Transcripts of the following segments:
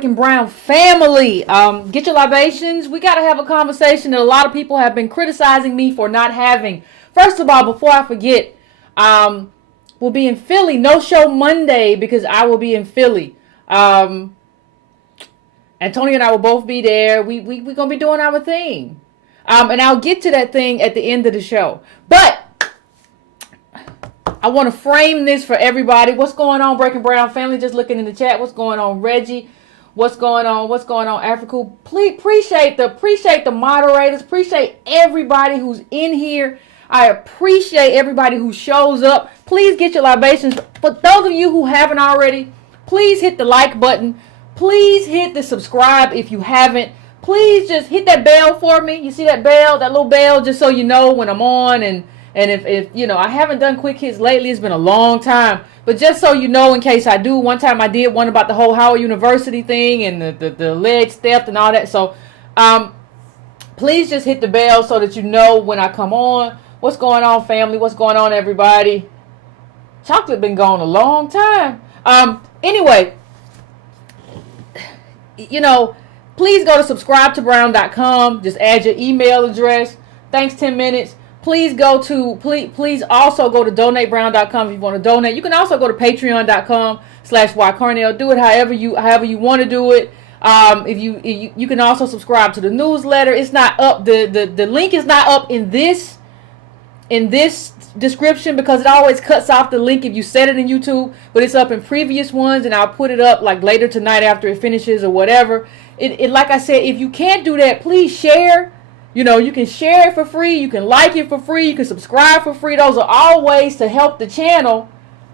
Breaking Brown family. Get your libations. We got to have a conversation that a lot of people have been criticizing me for not having. First of all, before I forget, we'll be in Philly. No show Monday because I will be in Philly. Antonio and I will both be there. We're going to be doing our thing. And I'll get to that thing at the end of the show. But I want to frame this for everybody. What's going on, Breaking Brown family? Just looking in the chat. What's going on, Reggie? What's going on? What's going on, Africa? Please appreciate the moderators. Appreciate everybody who's in here. I appreciate everybody who shows up. Please get your libations. For those of you who haven't already, please hit the like button. Please hit the subscribe if you haven't. Please just hit that bell for me. You see that bell, that little bell, just so you know when I'm on. And if you know, I haven't done quick hits lately. It's been a long time. But just so you know, in case I do, one time I did one about the whole Howard University thing and the alleged theft and all that. So please just hit the bell so that you know when I come on. What's going on, family? What's going on, everybody? Chocolate been gone a long time. Anyway, you know, please go to subscribetobrown.com. Just add your email address. Thanks, 10 minutes. Please please also go to donatebrown.com if you want to donate. You can also go to patreon.com/ycarnell. Do it however you want to do it. If you can also subscribe to the newsletter. It's not up. The link is not up in this description because it always cuts off the link if you set it in YouTube, but it's up in previous ones, and I'll put it up like later tonight after it finishes or whatever. It like I said, if you can't do that, please share. You know, you can share it for free, you can like it for free, you can subscribe for free. Those are all ways to help the channel,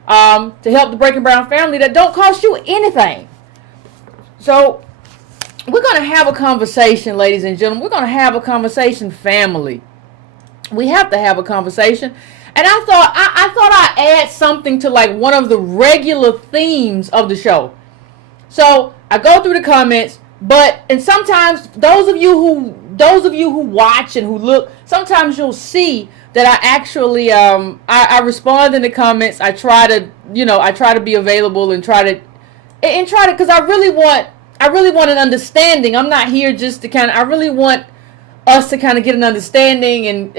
to help the Breaking Brown family that don't cost you anything. So we're going to have a conversation, ladies and gentlemen. We're going to have a conversation, family. We have to have a conversation. And I thought I'd add something to like one of the regular themes of the show. So I go through the comments, and sometimes those of you who watch and who look, sometimes you'll see that I actually I respond in the comments. I try to be available and try to because I really want an understanding. I'm not here just to I really want us to kind of get an understanding and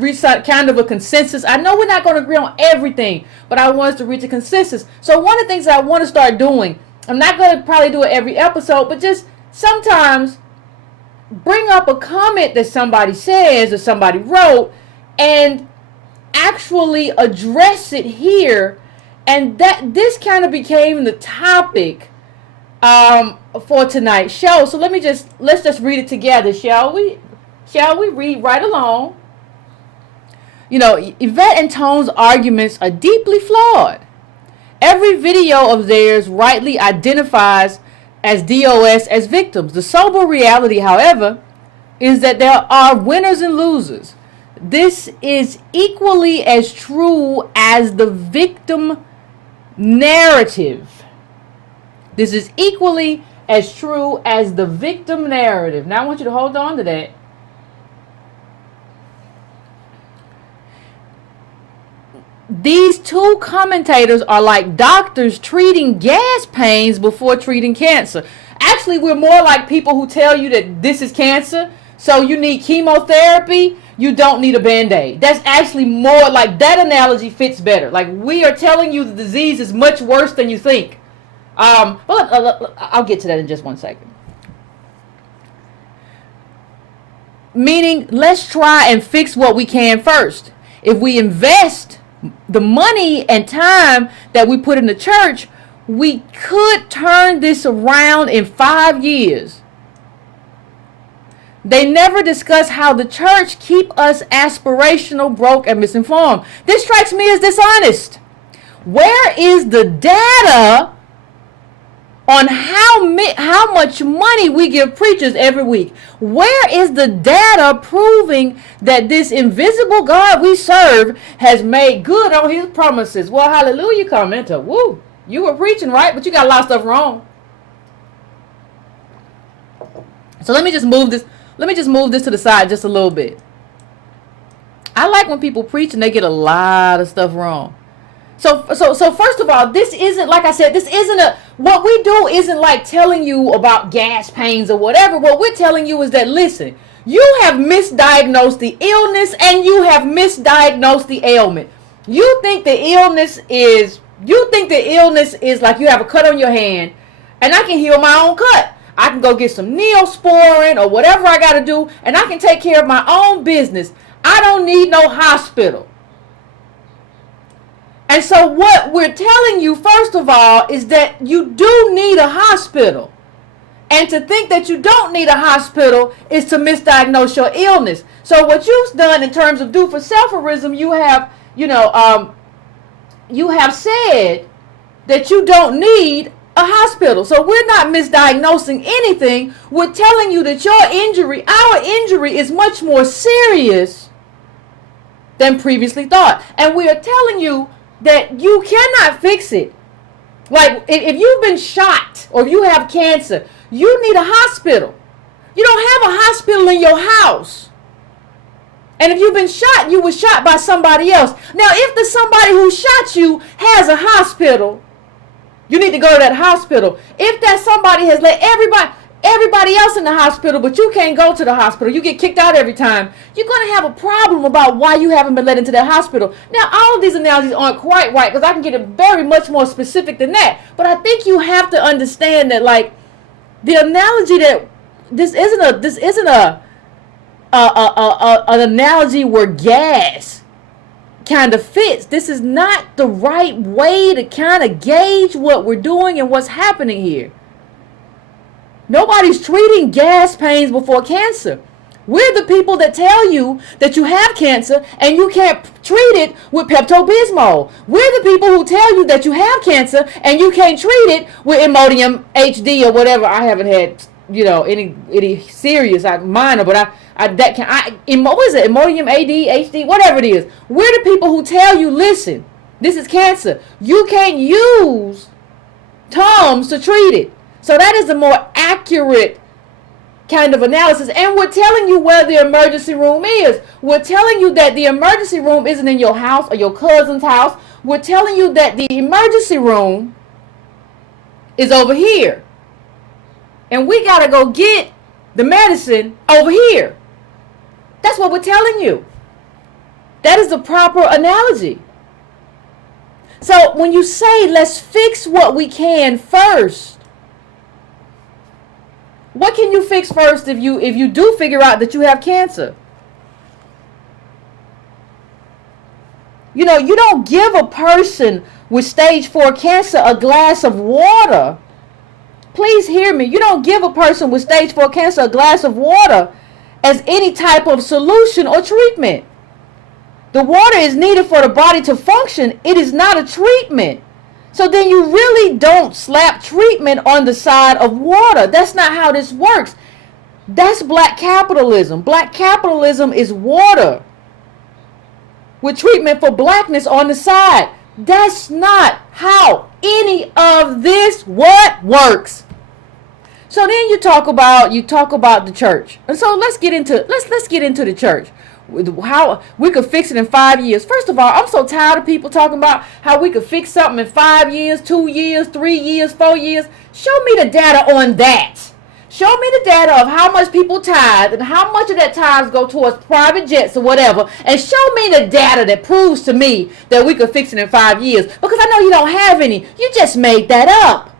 reach kind of a consensus. I know we're not going to agree on everything, but I want us to reach a consensus. So one of the things that I want to start doing, I'm not going to probably do it every episode, but just sometimes bring up a comment that somebody says or somebody wrote and actually address it here. And this kind of became the topic for tonight's show. So let's just read it together, shall we? Shall we read right along? You know, Yvette and Tone's arguments are deeply flawed. Every video of theirs rightly identifies as DOS as victims. The sober reality, however, is that there are winners and losers. This is equally as true as the victim narrative. This is equally as true as the victim narrative. Now I want you to hold on to that. These two commentators are like doctors treating gas pains before treating cancer. Actually, we're more like people who tell you that this is cancer, so you need chemotherapy, you don't need a Band-Aid. That's actually more like, that analogy fits better. Like, we are telling you the disease is much worse than you think. But I'll get to that in just one second. Meaning, let's try and fix what we can first. If we invest the money and time that we put in the church, we could turn this around in 5 years. They never discuss how the church keep us aspirational, broke, and misinformed. This strikes me as dishonest. Where is the data on how much money we give preachers every week? Where is the data proving that this invisible God we serve has made good on his promises? Well, hallelujah, commenter. Woo. You were preaching, right? But you got a lot of stuff wrong. So let me just move this to the side just a little bit. I like when people preach and they get a lot of stuff wrong. So first of all, this isn't, like I said, what we do isn't like telling you about gas pains or whatever. What we're telling you is that, listen, you have misdiagnosed the illness and you have misdiagnosed the ailment. You think the illness is like you have a cut on your hand and I can heal my own cut. I can go get some Neosporin or whatever I got to do and I can take care of my own business. I don't need no hospital. And so what we're telling you, first of all, is that you do need a hospital. And to think that you don't need a hospital is to misdiagnose your illness. So what you've done in terms of do for selferism, you have said that you don't need a hospital. So we're not misdiagnosing anything. We're telling you that our injury is much more serious than previously thought. And we are telling you that you cannot fix it. Like, if you've been shot or if you have cancer, you need a hospital. You don't have a hospital in your house. And if you've been shot, you were shot by somebody else. Now, if the somebody who shot you has a hospital, you need to go to that hospital. If that somebody has let everybody else in the hospital, but you can't go to the hospital, you get kicked out every time, you're going to have a problem about why you haven't been let into that hospital. Now, all of these analogies aren't quite right because I can get it very much more specific than that. But I think you have to understand that, like, the analogy that this isn't an analogy where gas kind of fits. This is not the right way to kind of gauge what we're doing and what's happening here. Nobody's treating gas pains before cancer. We're the people that tell you that you have cancer and you can't treat it with Pepto-Bismol. We're the people who tell you that you have cancer and you can't treat it with Imodium HD or whatever. I haven't had, any serious, minor, but what is it? Imodium AD, HD, whatever it is. We're the people who tell you, listen, this is cancer. You can't use Tums to treat it. So that is a more accurate kind of analysis. And we're telling you where the emergency room is. We're telling you that the emergency room isn't in your house or your cousin's house. We're telling you that the emergency room is over here. And we got to go get the medicine over here. That's what we're telling you. That is the proper analogy. So when you say, let's fix what we can first, what can you fix first if you do figure out that you have cancer? You don't give a person with stage 4 cancer a glass of water. Please hear me. You don't give a person with stage 4 cancer a glass of water as any type of solution or treatment. The water is needed for the body to function. It is not a treatment. So then you really don't slap treatment on the side of water. That's not how this works. That's black capitalism. Black capitalism is water with treatment for blackness on the side. That's not how any of this works. So then you talk about the church. And so let's get into the church. How we could fix it in 5 years. First of all, I'm so tired of people talking about how we could fix something in 5 years, 2 years, 3 years, 4 years. Show me the data on that. Show me the data of how much people tithe and how much of that tithes go towards private jets or whatever. And show me the data that proves to me that we could fix it in 5 years. Because I know you don't have any. You just made that up.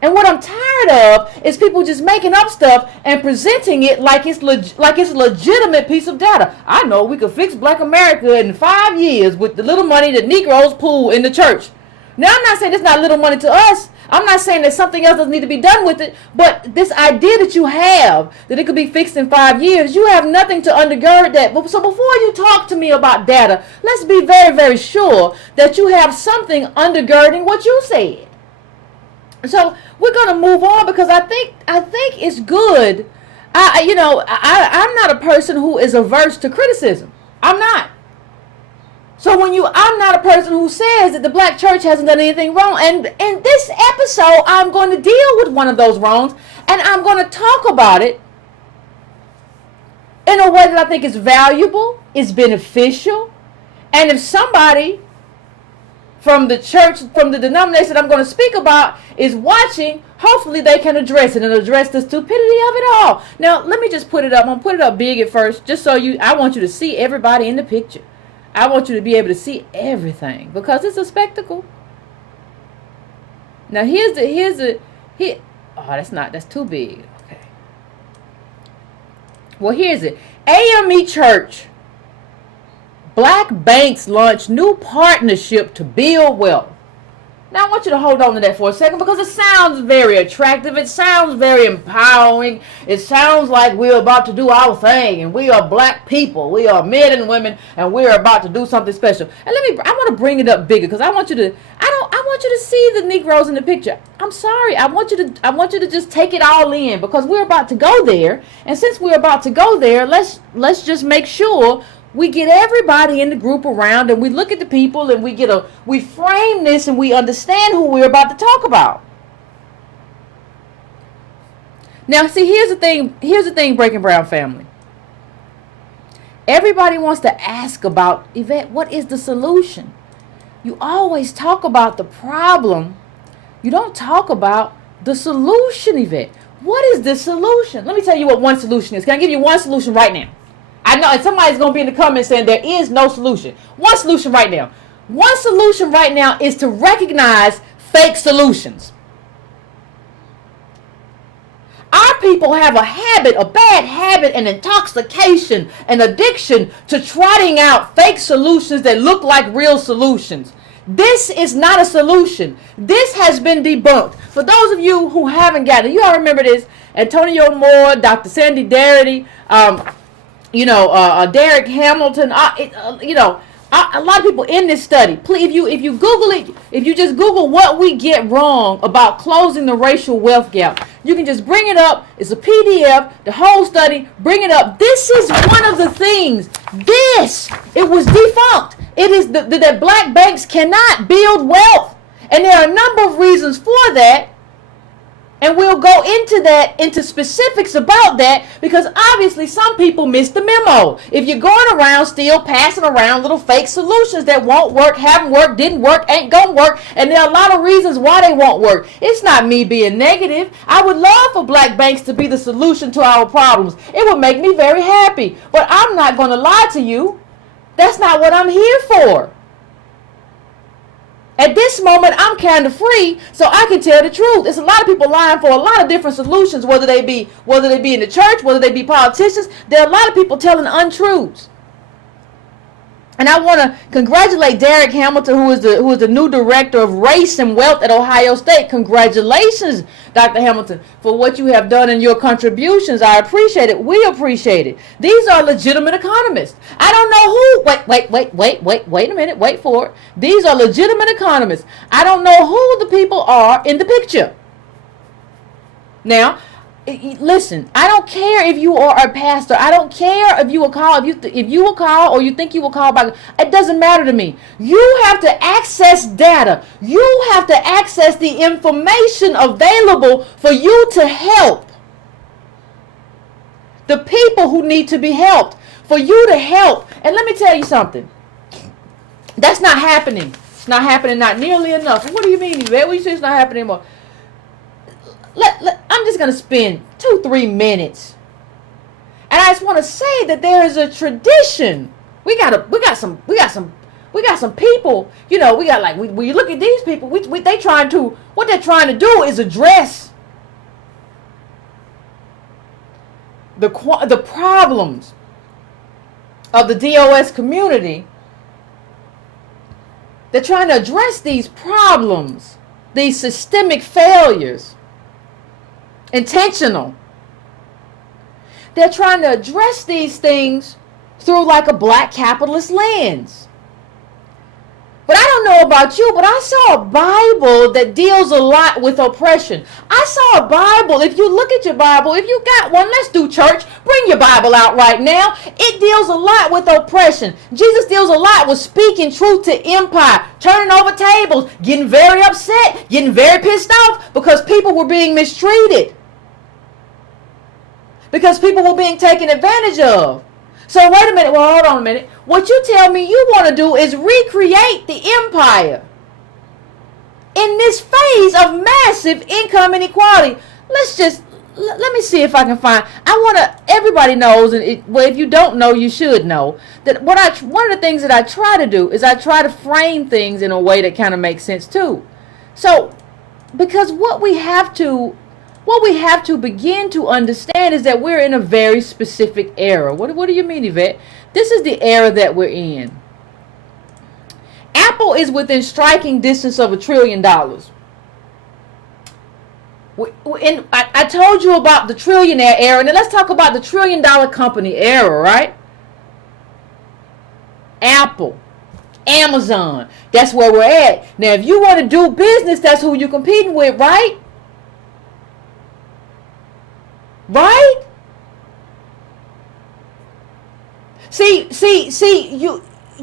And what I'm tired of is people just making up stuff and presenting it like it's a legitimate piece of data. I know we could fix Black America in 5 years with the little money that Negroes pool in the church. Now, I'm not saying it's not little money to us. I'm not saying that something else doesn't need to be done with it. But this idea that you have, that it could be fixed in 5 years, you have nothing to undergird that. So before you talk to me about data, let's be very, very sure that you have something undergirding what you said. So we're gonna move on because I think it's good. I'm not a person who is averse to criticism. I'm not. So I'm not a person who says that the black church hasn't done anything wrong. And in this episode, I'm going to deal with one of those wrongs, and I'm going to talk about it in a way that I think is valuable, is beneficial, and if somebody from the church, from the denomination that I'm going to speak about, is watching. Hopefully they can address it and address the stupidity of it all. Now, let me just put it up. I'm going to put it up big at first, just so I want you to see everybody in the picture. I want you to be able to see everything, because it's a spectacle. Now, that's too big. Okay. Well, here's it. AME Church. Black banks launch new partnership to build wealth. Now, I want you to hold on to that for a second, because it sounds very attractive. It sounds very empowering. It sounds like we're about to do our thing, and we are black people. We are men and women, and we're about to do something special. And I want to bring it up bigger, because I want you to see the Negroes in the picture. I'm sorry. I want you to just take it all in, because we're about to go there. And since we're about to go there, let's just make sure we get everybody in the group around, and we look at the people, and we frame this, and we understand who we're about to talk about. Now, see, here's the thing, Breaking Brown family. Everybody wants to ask about, Yvette, what is the solution? You always talk about the problem. You don't talk about the solution, Yvette. What is the solution? Let me tell you what one solution is. Can I give you one solution right now? I know, and somebody's going to be in the comments saying there is no solution. One solution right now. One solution right now is to recognize fake solutions. Our people have a bad habit, an intoxication, an addiction to trotting out fake solutions that look like real solutions. This is not a solution. This has been debunked. For those of you who haven't got it, you all remember this. Antonio Moore, Dr. Sandy Darity, Derek Hamilton, a lot of people in this study. Please, if you Google it, if you just Google what we get wrong about closing the racial wealth gap, you can just bring it up. It's a PDF, the whole study, bring it up. This is one of the things. It was defunct. It is that black banks cannot build wealth. And there are a number of reasons for that. And we'll go into specifics about that, because obviously some people missed the memo. If you're going around still passing around little fake solutions that won't work, haven't worked, didn't work, ain't gonna work, and there are a lot of reasons why they won't work. It's not me being negative. I would love for black banks to be the solution to our problems. It would make me very happy. But I'm not going to lie to you. That's not what I'm here for. At this moment, I'm kind of free, so I can tell the truth. There's a lot of people lying for a lot of different solutions, whether they be in the church, whether they be politicians. There are a lot of people telling untruths. And I want to congratulate Derek Hamilton, who is the new director of race and wealth at Ohio State. Congratulations, Dr. Hamilton, for what you have done and your contributions. I appreciate it. We appreciate it. These are legitimate economists. I don't know who. Wait a minute. Wait for it. These are legitimate economists. I don't know who the people are in the picture. Now, listen, I don't care if you are a pastor. I don't care if you will call, if you will call, or you think you will call by. It doesn't matter to me. You have to access data. You have to access the information available for you to help the people who need to be helped, for you to help. And let me tell you something. That's not happening. It's not happening, not nearly enough. What do you mean, Yvette? What do you say it's not happening anymore? I'm just going to spend 2-3 minutes. And I just want to say that there is a tradition. We got some people, when you look at these people, what they're trying to do is address the problems of the DOS community. They're trying to address these problems, these systemic failures. Intentional. They're trying to address these things through like a black capitalist lens. But I don't know about you, but I saw a Bible that deals a lot with oppression. I saw a Bible. If you look at your Bible, if you got one, let's do church. Bring your Bible out right now. It deals a lot with oppression. Jesus deals a lot with speaking truth to empire, turning over tables, getting very upset, getting very pissed off because people were being mistreated. Because people were being taken advantage of. So wait a minute. Well, hold on a minute. What you tell me you want to do is recreate the empire. in this phase of massive income inequality, let me see if I can find. Everybody knows, and well, if you don't know, you should know that one of the things that I try to do is I try to frame things in a way that kind of makes sense too. So, because what we have to begin to understand is that we're in a very specific era. What do you mean, Yvette? This is the era that we're in. Apple is within striking distance of $1 trillion. I told you about the trillionaire era, and then let's talk about the $1 trillion company era, right? Apple, Amazon, that's where we're at. Now, if you want to do business, that's who you're competing with, right? Right? See,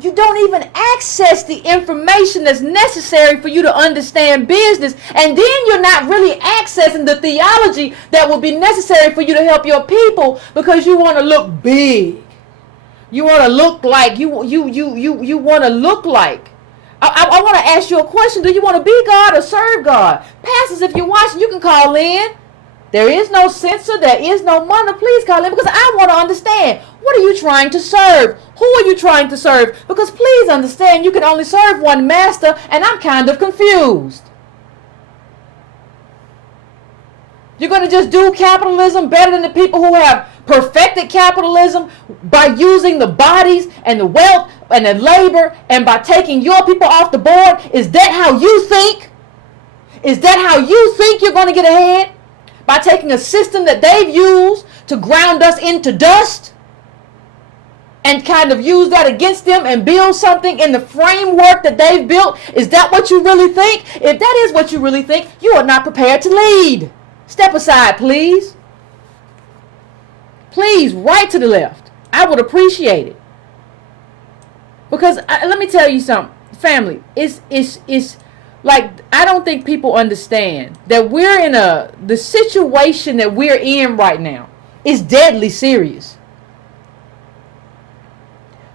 you don't even access the information that's necessary for you to understand business, and then you're not really accessing the theology that will be necessary for you to help your people, because you want to look big. You want to look like you want to look like. I want to ask you a question. Do you want to be God or serve God? Pastors, if you're watching, you can call in. There is no censor. There is no money. Please call in, because I want to understand. What are you trying to serve? Who are you trying to serve? Because please understand, you can only serve one master, and I'm kind of confused. You're going to just do capitalism better than the people who have perfected capitalism by using the bodies and the wealth and the labor, and by taking your people off the board? Is that how you think? Is that how you think you're going to get ahead? By taking a system that they've used to ground us into dust and kind of use that against them and build something in the framework that they've built? Is that what you really think? If that is what you really think, you are not prepared to lead. Step aside, please. Please, right to the left. I would appreciate it. Because let me tell you something, family. It's like, I don't think people understand that the situation that we're in right now is deadly serious.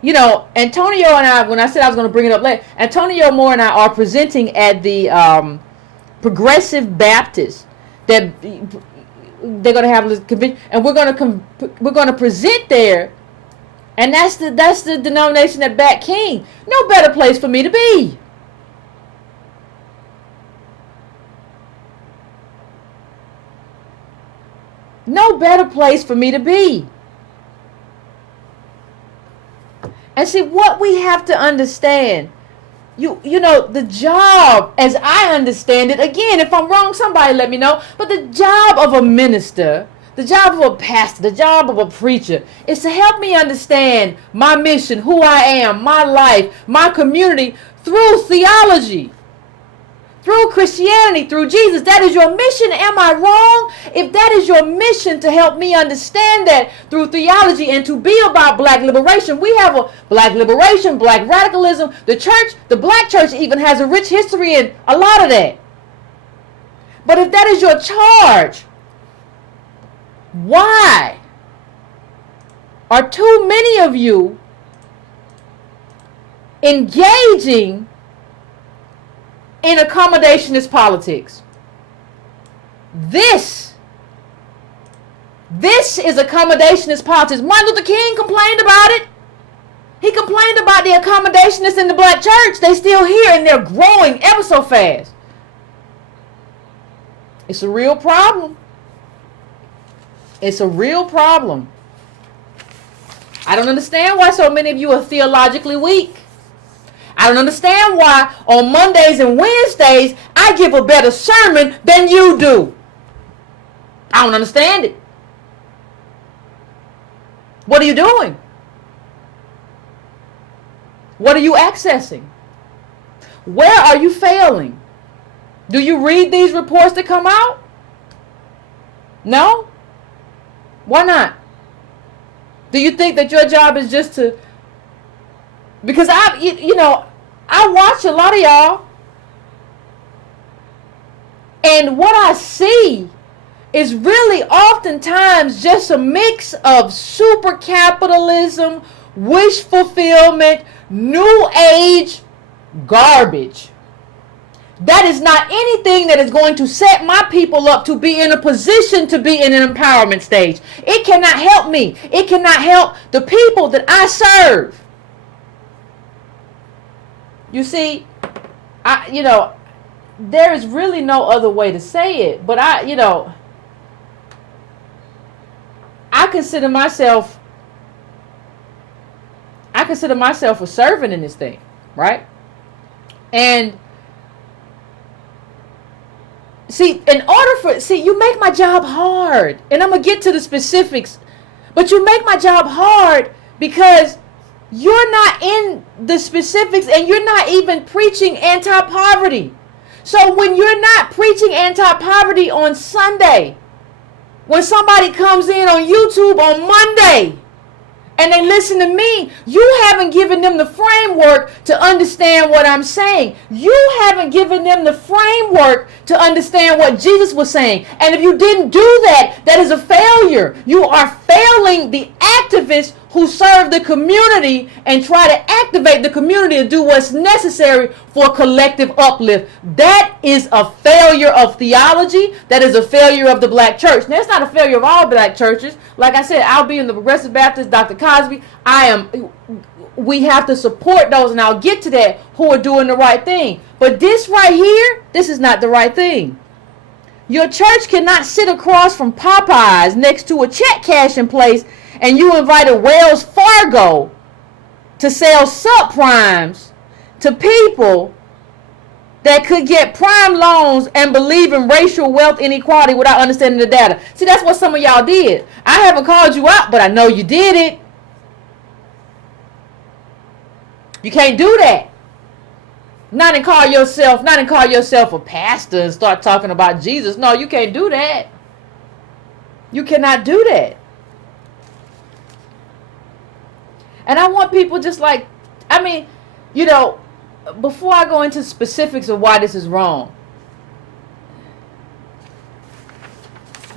You know, Antonio and I, when I said I was going to bring it up later, Antonio Moore and I are presenting at the Progressive Baptist. That they're going to have a convention, and we're going to present there, and that's the denomination that backed King. No better place for me to be. No better place for me to be. And see, what we have to understand, you know, the job, as I understand it, again, if I'm wrong, somebody let me know, but the job of a minister, the job of a pastor, the job of a preacher is to help me understand my mission, who I am, my life, my community, through theology, through Christianity, through Jesus. That is your mission. Am I wrong? If that is your mission, to help me understand that through theology and to be about black liberation, we have a black liberation, black radicalism. The church, the black church, even has a rich history in a lot of that. But if that is your charge, why are too many of you engaging in accommodationist politics? This is accommodationist politics. Martin Luther King complained about it. He complained about the accommodationists in the black church. They still here, and they're growing ever so fast. It's a real problem. It's a real problem. I don't understand why so many of you are theologically weak. I don't understand why on Mondays and Wednesdays I give a better sermon than you do. I don't understand it. What are you doing? What are you accessing? Where are you failing? Do you read these reports that come out? No? Why not? Do you think that your job is just to... Because I watch a lot of y'all, and what I see is really oftentimes just a mix of super capitalism, wish fulfillment, new age garbage. That is not anything that is going to set my people up to be in a position to be in an empowerment stage. It cannot help me. It cannot help the people that I serve. You see, there is really no other way to say it. But I consider myself a servant in this thing, right? And see, you make my job hard, and I'm gonna get to the specifics, but you make my job hard because you're not in the specifics and you're not even preaching anti-poverty. So when you're not preaching anti-poverty on Sunday, when somebody comes in on YouTube on Monday and they listen to me, you haven't given them the framework to understand what I'm saying. You haven't given them the framework to understand what Jesus was saying. And if you didn't do that, that is a failure. You are failing the activists who serve the community and try to activate the community to do what's necessary for collective uplift. That is a failure of theology. That is a failure of the black church. Now, it's not a failure of all black churches. Like I said, I'll be in the Progressive Baptist, Dr. Cosby. We have to support those, and I'll get to that, who are doing the right thing. But this right here, this is not the right thing. Your church cannot sit across from Popeyes next to a check cashing place and you invited Wells Fargo to sell subprimes to people that could get prime loans and believe in racial wealth inequality without understanding the data. See, that's what some of y'all did. I haven't called you out, but I know you did it. You can't do that. Not and call yourself a pastor and start talking about Jesus. No, you can't do that. You cannot do that. And I want people before I go into specifics of why this is wrong,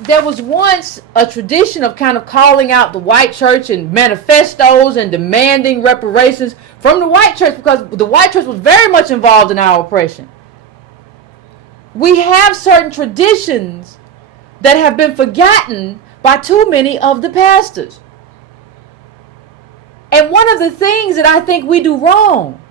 there was once a tradition of kind of calling out the white church and manifestos and demanding reparations from the white church because the white church was very much involved in our oppression. We have certain traditions that have been forgotten by too many of the pastors. And one of the things that I think we do wrong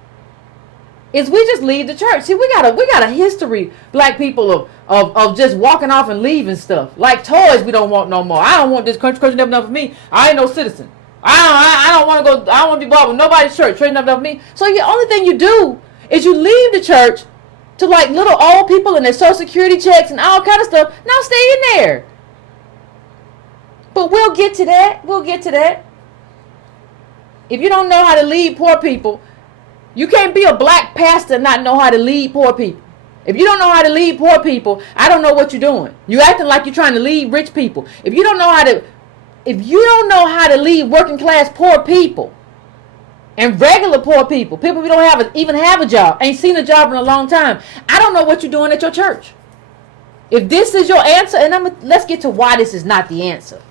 is we just leave the church. See, we got a history, black people, of just walking off and leaving stuff. Like toys we don't want no more. I don't want this country never enough for me. I ain't no citizen. I don't want to go. I don't want to be involved with nobody's church. Church enough for me. So the only thing you do is you leave the church to like little old people and their social security checks and all kind of stuff. Now stay in there. But we'll get to that. If you don't know how to lead poor people, you can't be a black pastor and not know how to lead poor people. If you don't know how to lead poor people, I don't know what you're doing. You're acting like you're trying to lead rich people. If you don't know how to lead working class poor people and regular poor people who don't even have a job, ain't seen a job in a long time, I don't know what you're doing at your church. If this is your answer, and let's get to why this is not the answer.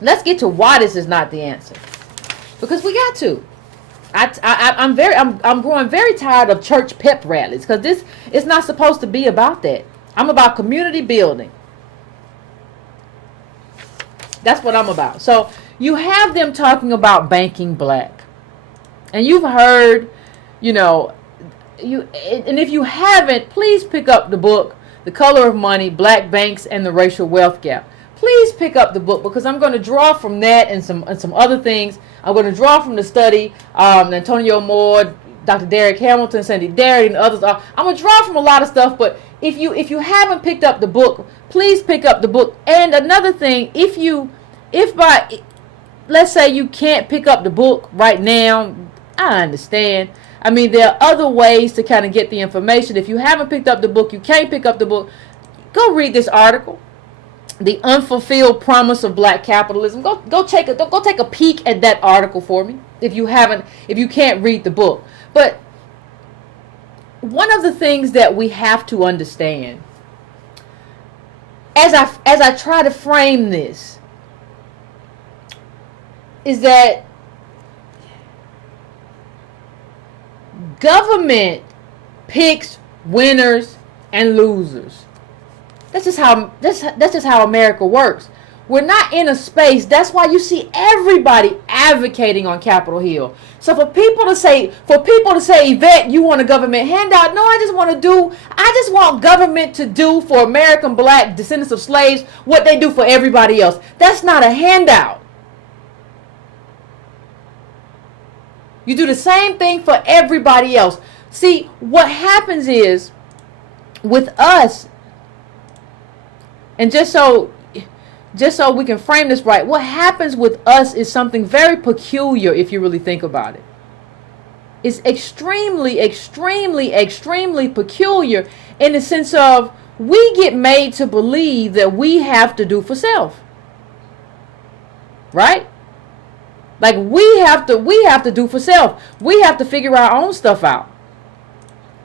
Let's get to why this is not the answer. Because we got to. I'm growing very tired of church pep rallies because this is not supposed to be about that. I'm about community building. That's what I'm about. So you have them talking about banking black. And you've heard, and if you haven't, please pick up the book, The Color of Money, Black Banks and the Racial Wealth Gap. Please pick up the book because I'm going to draw from that and some other things. I'm going to draw from the study, Antonio Moore, Dr. Derek Hamilton, Sandy Derrick, and others. I'm going to draw from a lot of stuff, but if you haven't picked up the book, please pick up the book. And another thing, let's say you can't pick up the book right now, I understand. I mean, there are other ways to kind of get the information. If you haven't picked up the book, you can't pick up the book, go read this article. The Unfulfilled Promise of Black Capitalism. Go take a peek at that article for me if you can't read the book. But one of the things that we have to understand as I try to frame this is that government picks winners and losers. That's just how America works. We're not in a space. That's why you see everybody advocating on Capitol Hill. So for people to say, Yvette, you want a government handout? No, I just want government to do for American black descendants of slaves what they do for everybody else. That's not a handout. You do the same thing for everybody else. See, what happens is with us, and just so we can frame this right, what happens with us is something very peculiar if you really think about it. It's extremely, extremely, extremely peculiar in the sense of we get made to believe that we have to do for self. Right? Like we have to do for self. We have to figure our own stuff out.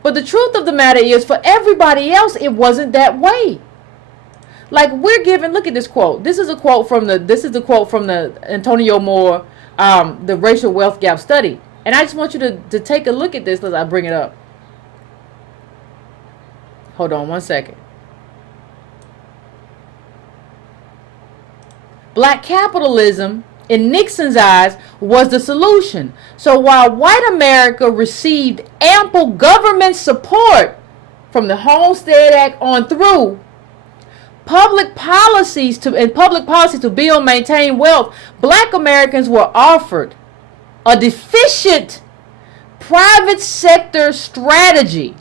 But the truth of the matter is, for everybody else, it wasn't that way. Like we're given, look at this quote. This is a quote from the Antonio Moore, the racial wealth gap study. And I just want you to take a look at this as I bring it up. Hold on one second. Black capitalism, in Nixon's eyes, was the solution. So while white America received ample government support from the Homestead Act on through, public policies to build and maintain wealth, black Americans were offered a deficient private sector strategy.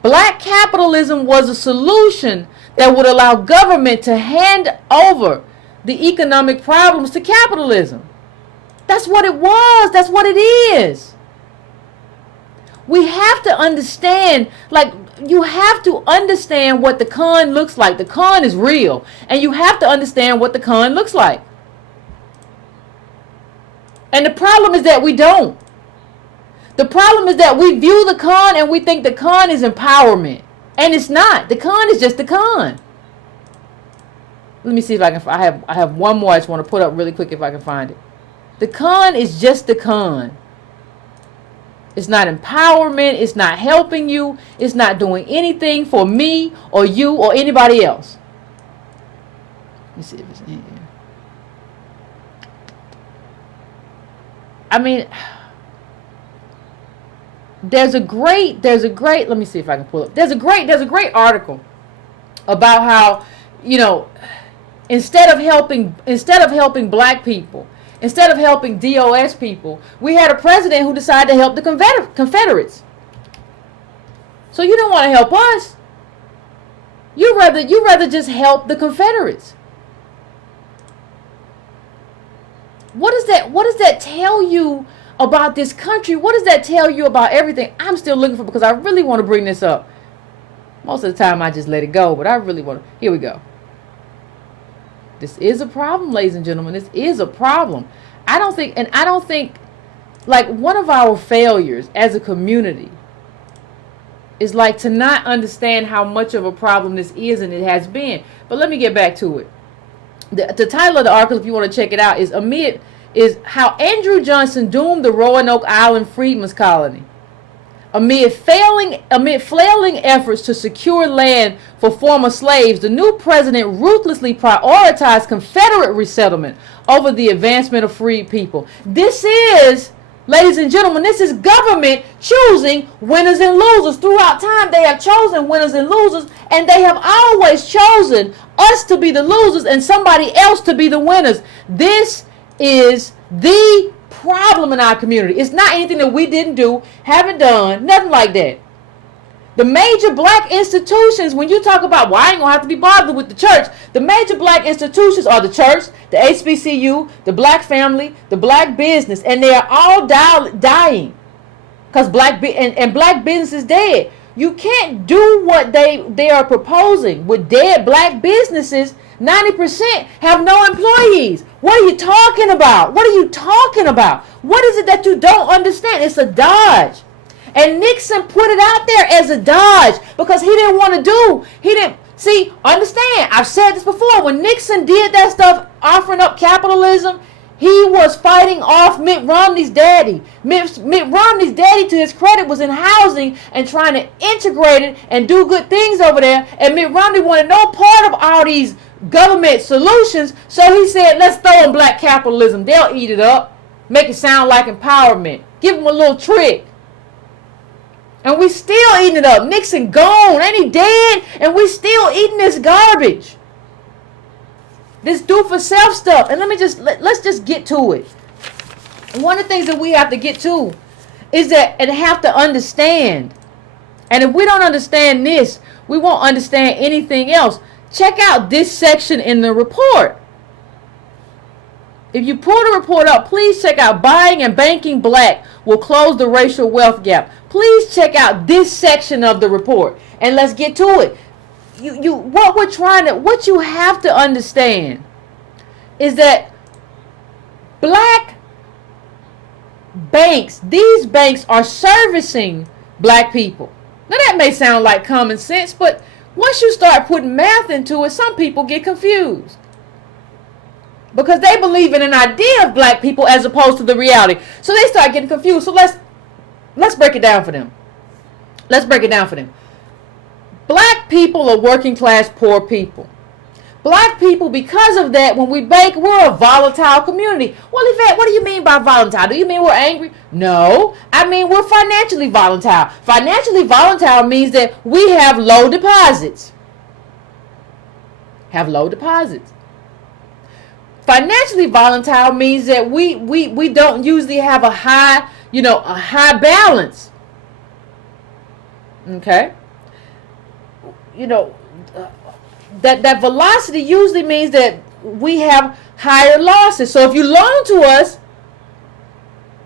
Black capitalism was a solution that would allow government to hand over the economic problems to capitalism. That's what it was. That's what it is. We have to understand, you have to understand what the con looks like. The con is real. And you have to understand what the con looks like. And the problem is that we don't. The problem is that we view the con and we think the con is empowerment. And it's not. The con is just the con. Let me see if I can. I have one more I just want to put up really quick if I can find it. The con is just the con. It's not empowerment. It's not helping you. It's not doing anything for me or you or anybody else. Let me see if it's in here. I mean, there's a great, let me see if I can pull up. There's a great article about how, instead of helping black people, instead of helping DOS people, we had a president who decided to help the Confederates. So you don't want to help us. You rather just help the Confederates. What does that tell you about this country? What does that tell you about everything? I'm still looking for, because I really want to bring this up. Most of the time I just let it go, but I really want to. Here we go. This is a problem, ladies and gentlemen. This is a problem. I don't think one of our failures as a community is to not understand how much of a problem this is, and it has been. But let me get back to it. The title of the article, if you want to check it out, is How Andrew Johnson Doomed the Roanoke Island Freedmen's Colony. Amid flailing efforts to secure land for former slaves, the new president ruthlessly prioritized Confederate resettlement over the advancement of freed people. This is, ladies and gentlemen, this is government choosing winners and losers. Throughout time, they have chosen winners and losers, and they have always chosen us to be the losers and somebody else to be the winners. This is the problem in our community. It's not anything that we didn't do, haven't done, nothing like that. The major black institutions, when you talk about, well, I ain't gonna have to be bothered with the church, the major black institutions are the church, the HBCU, the black family, the black business, and they are all dying because black business is dead. You can't do what they are proposing with dead black businesses. 90% have no employees. What are you talking about? What are you talking about? What is it that you don't understand? It's a dodge. And Nixon put it out there as a dodge because he didn't want to do. He didn't. See, understand, I've said this before. When Nixon did that stuff, offering up capitalism, He was fighting off Mitt Romney's daddy. Mitt Romney's daddy, to his credit, was in housing and trying to integrate it and do good things over there. And Mitt Romney wanted no part of all these government solutions. So he said, let's throw in black capitalism. They'll eat it up. Make it sound like empowerment. Give them a little trick. And we still eating it up. Nixon gone. Ain't he dead? And we still eating this garbage. This do for self stuff. And let's just get to it. One of the things that we have to get to is that and have to understand. And if we don't understand this, we won't understand anything else. Check out this section in the report. If you pull the report up, please check out Buying and Banking Black will close the racial wealth gap. Please check out this section of the report. And let's get to it. What you have to understand is that black banks, these banks are servicing black people. Now that may sound like common sense, but once you start putting math into it, some people get confused. Because they believe in an idea of black people as opposed to the reality. So they start getting confused. So let's break it down for them. Let's break it down for them. Black people are working class poor people. Black people, because of that, when we bank, we're a volatile community. Well, Yvette, what do you mean by volatile? Do you mean we're angry? No, I mean we're financially volatile. Financially volatile means that we have low deposits. Financially volatile means that we don't usually have a high balance. Okay? That velocity usually means that we have higher losses. So if you loan to us,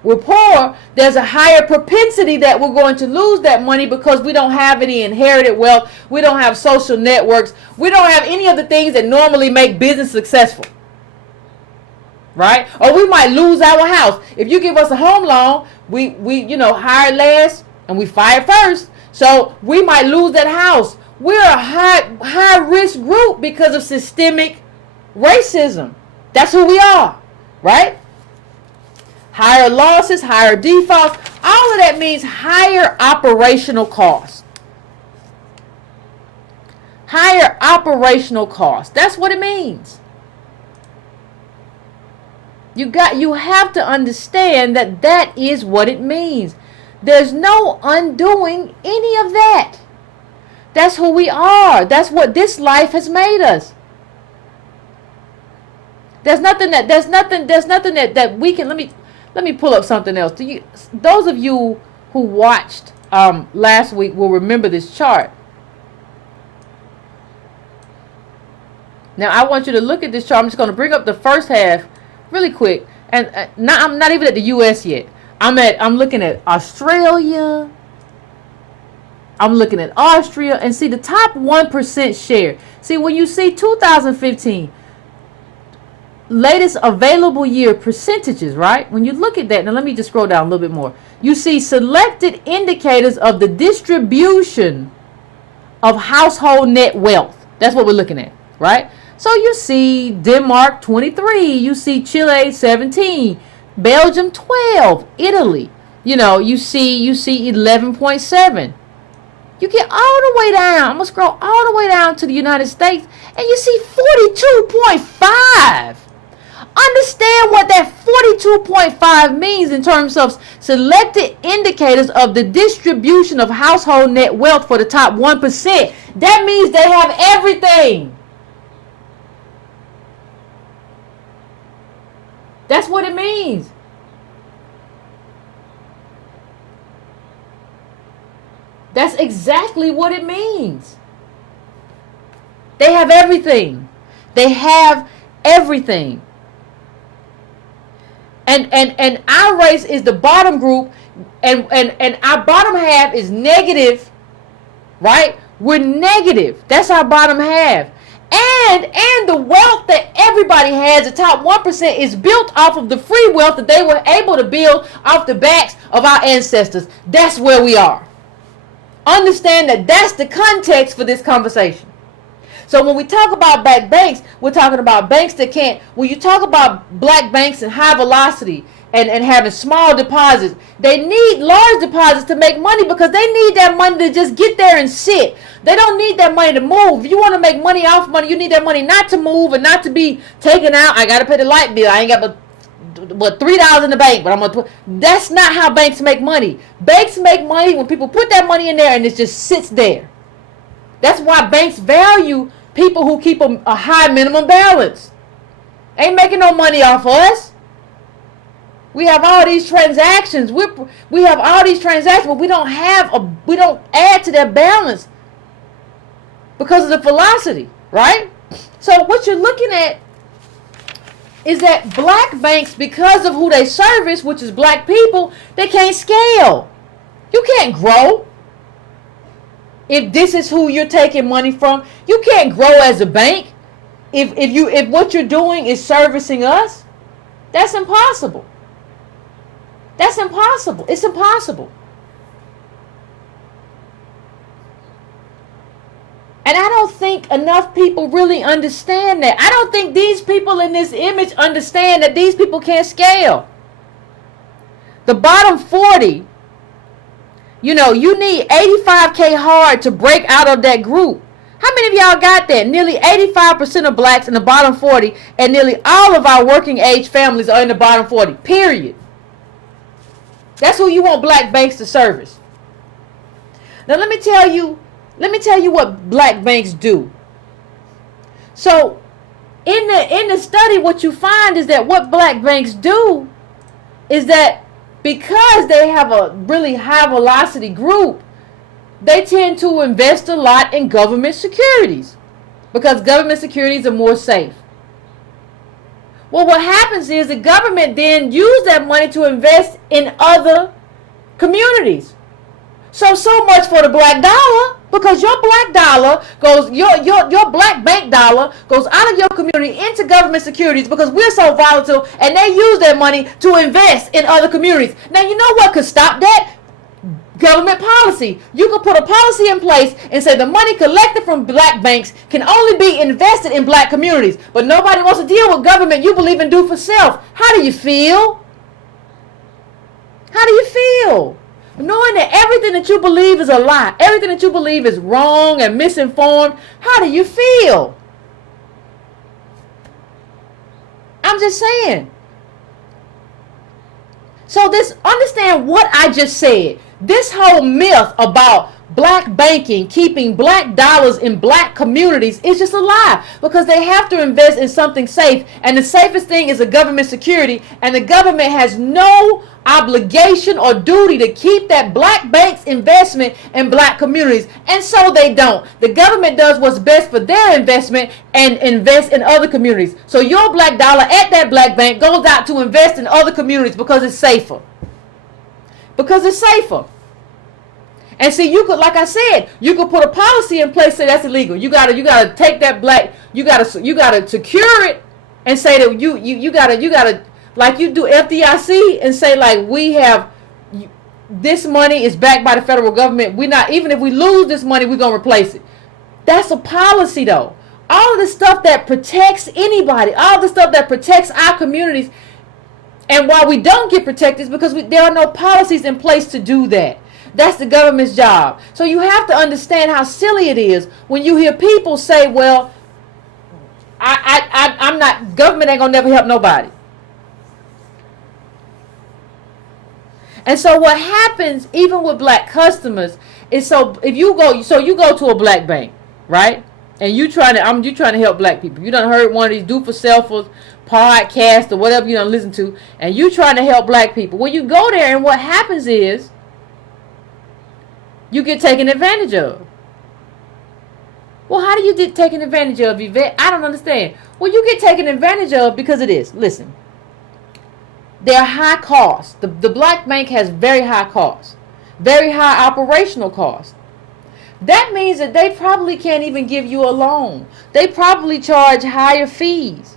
we're poor, there's a higher propensity that we're going to lose that money because we don't have any inherited wealth. We don't have social networks. We don't have any of the things that normally make business successful. Right? Or we might lose our house. If you give us a home loan, we hire last and we fire first. So we might lose that house. We're a high risk group because of systemic racism. That's who we are, right? Higher losses, higher defaults. All of that means higher operational costs. Higher operational costs. That's what it means. You have to understand that is what it means. There's no undoing any of that. That's who we are. That's what this life has made us. There's nothing that we can. Let me pull up something else. Those of you who watched last week will remember this chart. Now I want you to look at this chart. I'm just going to bring up the first half really quick, and I'm not even at the U.S. yet. I'm looking at Australia. I'm looking at Austria, and see the top 1% share. See, when you see 2015 latest available year percentages, right? When you look at that, now let me just scroll down a little bit more. You see selected indicators of the distribution of household net wealth. That's what we're looking at, right? So you see Denmark 23, you see Chile 17, Belgium 12, Italy, you see 11.7. You get all the way down. I'm going to scroll all the way down to the United States, and you see 42.5. Understand what that 42.5 means in terms of selected indicators of the distribution of household net wealth for the top 1%. That means they have everything. That's what it means. That's exactly what it means. They have everything. They have everything. And our race is the bottom group, and our bottom half is negative, right? We're negative. That's our bottom half. And the wealth that everybody has, the top 1%, is built off of the free wealth that they were able to build off the backs of our ancestors. That's where we are. Understand that that's the context for this conversation. So when we talk about black banks, we're talking about banks that can't. When you talk about black banks and high velocity and having small deposits, they need large deposits to make money because they need that money to just get there and sit. They don't need that money to move. If you want to make money off money, you need that money not to move and not to be taken out. I got to pay the light bill. I ain't got but $3 in the bank, but I'm gonna put. That's not how banks make money. Banks make money when people put that money in there and it just sits there. That's why banks value people who keep a high minimum balance. Ain't making no money off us. We have all these transactions. We have all these transactions, but we don't add to that balance because of the velocity, right? So what you're looking at is that black banks, because of who they service, which is black people, they can't scale. You can't grow. If this is who you're taking money from, you can't grow as a bank. If what you're doing is servicing us, that's impossible. That's impossible. It's impossible. And I don't think enough people really understand that. I don't think these people in this image understand that these people can't scale. The bottom 40, you need 85K hard to break out of that group. How many of y'all got that? Nearly 85% of blacks in the bottom 40, and nearly all of our working age families are in the bottom 40, period. That's who you want black banks to service. Now let me tell you what black banks do. So in the study, what you find is that what black banks do is that because they have a really high velocity group, they tend to invest a lot in government securities because government securities are more safe. Well, what happens is the government then use that money to invest in other communities. So much for the black dollar, because your black dollar goes, your black bank dollar goes out of your community into government securities because we're so volatile, and they use that money to invest in other communities. Now, you know what could stop that? Government policy. You could put a policy in place and say the money collected from black banks can only be invested in black communities. But nobody wants to deal with government you believe in do for self. How do you feel? How do you feel? Knowing that everything that you believe is a lie, everything that you believe is wrong and misinformed, how do you feel? I'm just saying. So understand what I just said. This whole myth about black banking keeping black dollars in black communities is just a lie, because they have to invest in something safe, and the safest thing is a government security, and the government has no obligation or duty to keep that black bank's investment in black communities, and so they don't. The government does what's best for their investment and invest in other communities. So your black dollar at that black bank goes out to invest in other communities because it's safer. Because it's safer. And see, you could, like I said, you could put a policy in place say that's illegal. You gotta take that black, you gotta secure it and say that you gotta like you do FDIC and say like we have this money is backed by the federal government. We're not, even if we lose this money, we're gonna replace it. That's a policy though. All of the stuff that protects anybody, all the stuff that protects our communities. And why we don't get protected is because there are no policies in place to do that. That's the government's job. So you have to understand how silly it is when you hear people say, well, I'm not, government ain't gonna never help nobody. And so what happens even with black customers is, so if you go to a black bank, right? And you trying to help black people. You done heard one of these do-for-selfers podcast or whatever you done listen to, and you trying to help black people. Well, you go there, and what happens is you get taken advantage of. Well, how do you get taken advantage of, Yvette? I don't understand. Well, you get taken advantage of because of this. Listen, they're high costs. The black bank has very high costs, very high operational costs. That means that they probably can't even give you a loan. They probably charge higher fees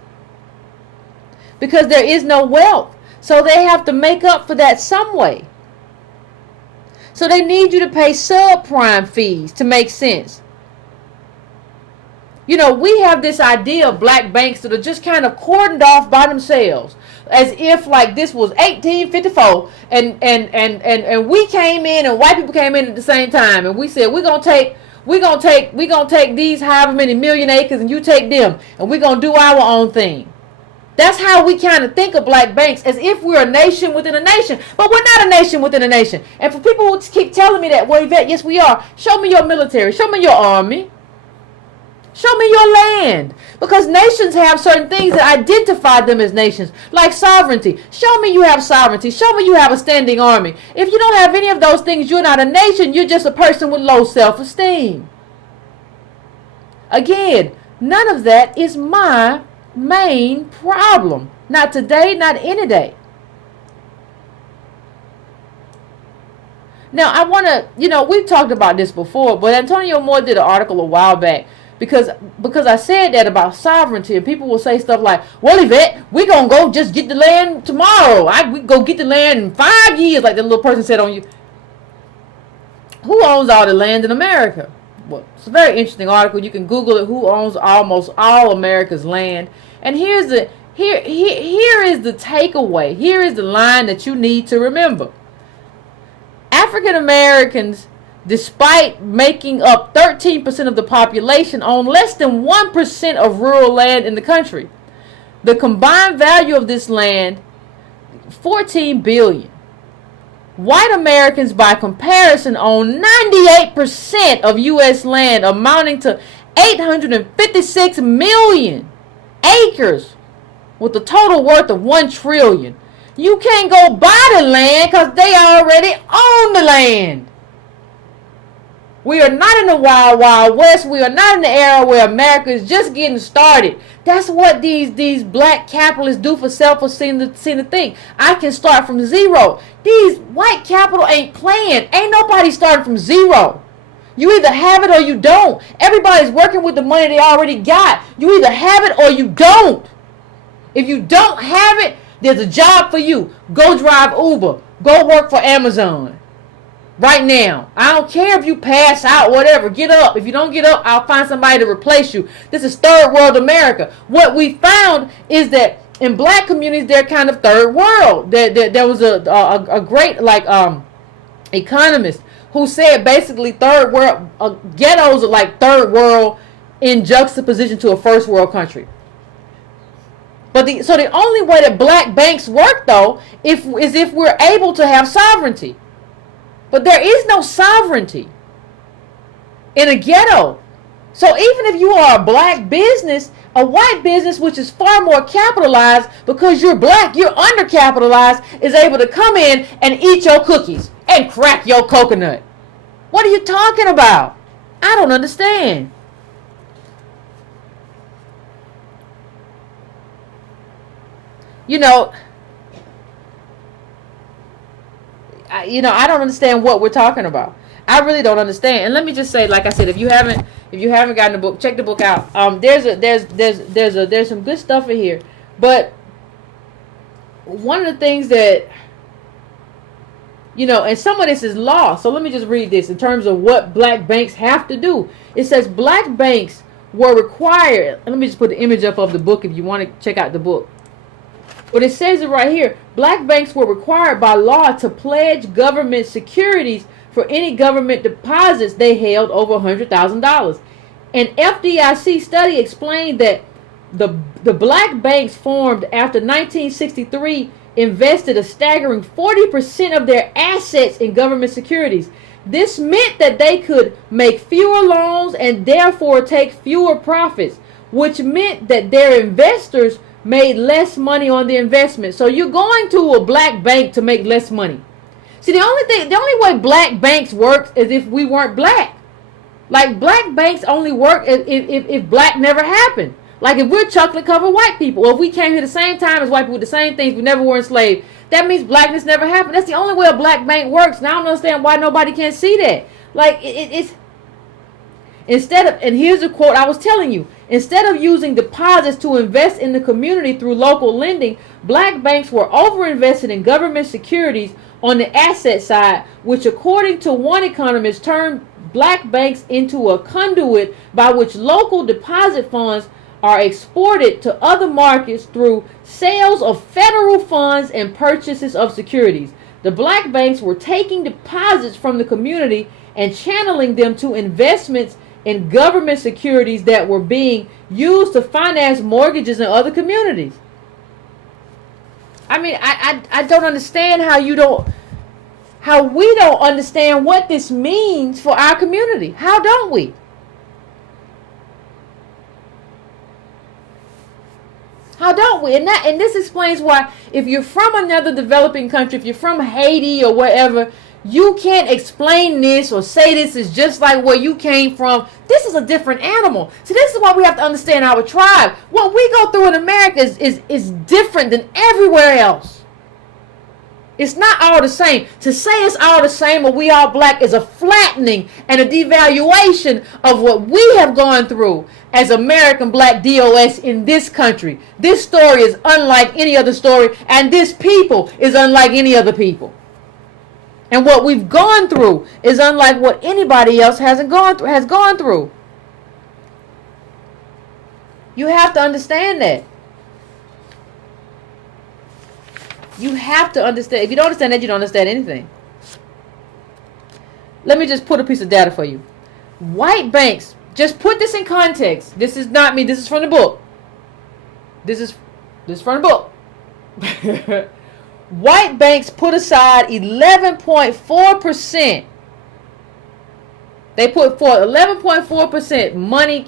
because there is no wealth. So they have to make up for that some way. So they need you to pay subprime fees to make sense. We have this idea of black banks that are just kind of cordoned off by themselves, as if like this was 1854 and we came in and white people came in at the same time, and we said we're gonna take these however many million acres and you take them, and we're gonna do our own thing. That's how we kind of think of black banks, as if we're a nation within a nation. But we're not a nation within a nation. And for people who keep telling me that, well, Yvette, yes, we are. Show me your military. Show me your army. Show me your land. Because nations have certain things that identify them as nations, like sovereignty. Show me you have sovereignty. Show me you have a standing army. If you don't have any of those things, you're not a nation. You're just a person with low self-esteem. Again, none of that is my main problem. Not today, not any day. Now, I want to, we've talked about this before, but Antonio Moore did an article a while back because I said that about sovereignty, and people will say stuff like, well, Yvette, we're going to go just get the land tomorrow. We go get the land in 5 years, like the little person said on you. Who owns all the land in America? Well, it's a very interesting article. You can Google it. Who owns almost all America's land? And here is the takeaway. Here is the line that you need to remember. African Americans, despite making up 13% of the population, own less than 1% of rural land in the country. The combined value of this land, $14 billion. White Americans, by comparison, own 98% of U.S. land, amounting to 856 million acres, with a total worth of $1 trillion. You can't go buy the land because they already own the land. We are not in the wild, wild west. We are not in the era where America is just getting started. That's what these black capitalists do for self-esteem to think. I can start from zero. These white capital ain't playing. Ain't nobody starting from zero. You either have it or you don't. Everybody's working with the money they already got. You either have it or you don't. If you don't have it, there's a job for you. Go drive Uber. Go work for Amazon. Right now. I don't care if you pass out, whatever. Get up. If you don't get up, I'll find somebody to replace you. This is third world America. What we found is that in black communities, they're kind of third world. There was a great economist who said basically third world ghettos are like third world in juxtaposition to a first world country. But the only way that black banks work though is if we're able to have sovereignty. But there is no sovereignty in a ghetto. So even if you are a black business, a white business which is far more capitalized because you're black, you're undercapitalized, is able to come in and eat your cookies and crack your coconut. What are you talking about? I don't understand. I don't understand what we're talking about. I really don't understand. And let me just say, like I said, if you haven't gotten the book, check the book out. There's some good stuff in here. But one of the things that and some of this is law. So let me just read this in terms of what black banks have to do. It says black banks were required. Let me just put the image up of the book if you want to check out the book. But it says it right here. Black banks were required by law to pledge government securities for any government deposits they held over $100,000. An FDIC study explained that the black banks formed after 1963 invested a staggering 40% of their assets in government securities. This meant that they could make fewer loans and therefore take fewer profits, which meant that their investors made less money on the investment. So you're going to a black bank to make less money. See, the only way black banks work is if we weren't black. Like, black banks only work if black never happened. Like, if we're chocolate covered white people, or if we came here the same time as white people with the same things, we never were enslaved, that means blackness never happened. That's the only way a black bank works. And I don't understand why nobody can't see that. Like, it's instead of, and here's a quote I was telling you, instead of using deposits to invest in the community through local lending, black banks were overinvested in government securities on the asset side, which according to one economist turned black banks into a conduit by which local deposit funds are exported to other markets through sales of federal funds and purchases of securities. The black banks were taking deposits from the community and channeling them to investments in government securities that were being used to finance mortgages in other communities. I mean, I don't understand how we don't understand what this means for our community. How don't we? How don't we? And this explains why if you're from another developing country, if you're from Haiti or wherever, you can't explain this or say this is just like where you came from. This is a different animal. See, this is why we have to understand our tribe. What we go through in America is different than everywhere else. It's not all the same. To say it's all the same or we all black is a flattening and a devaluation of what we have gone through as American black DOS in this country. This story is unlike any other story, and this people is unlike any other people. And what we've gone through is unlike what anybody else has gone through. You have to understand that. You have to understand. If you don't understand that, you don't understand anything. Let me just put a piece of data for you. White banks, just put this in context. This is not me. This is from the book. This is from the book. White banks put aside 11.4%. They put forth 11.4% money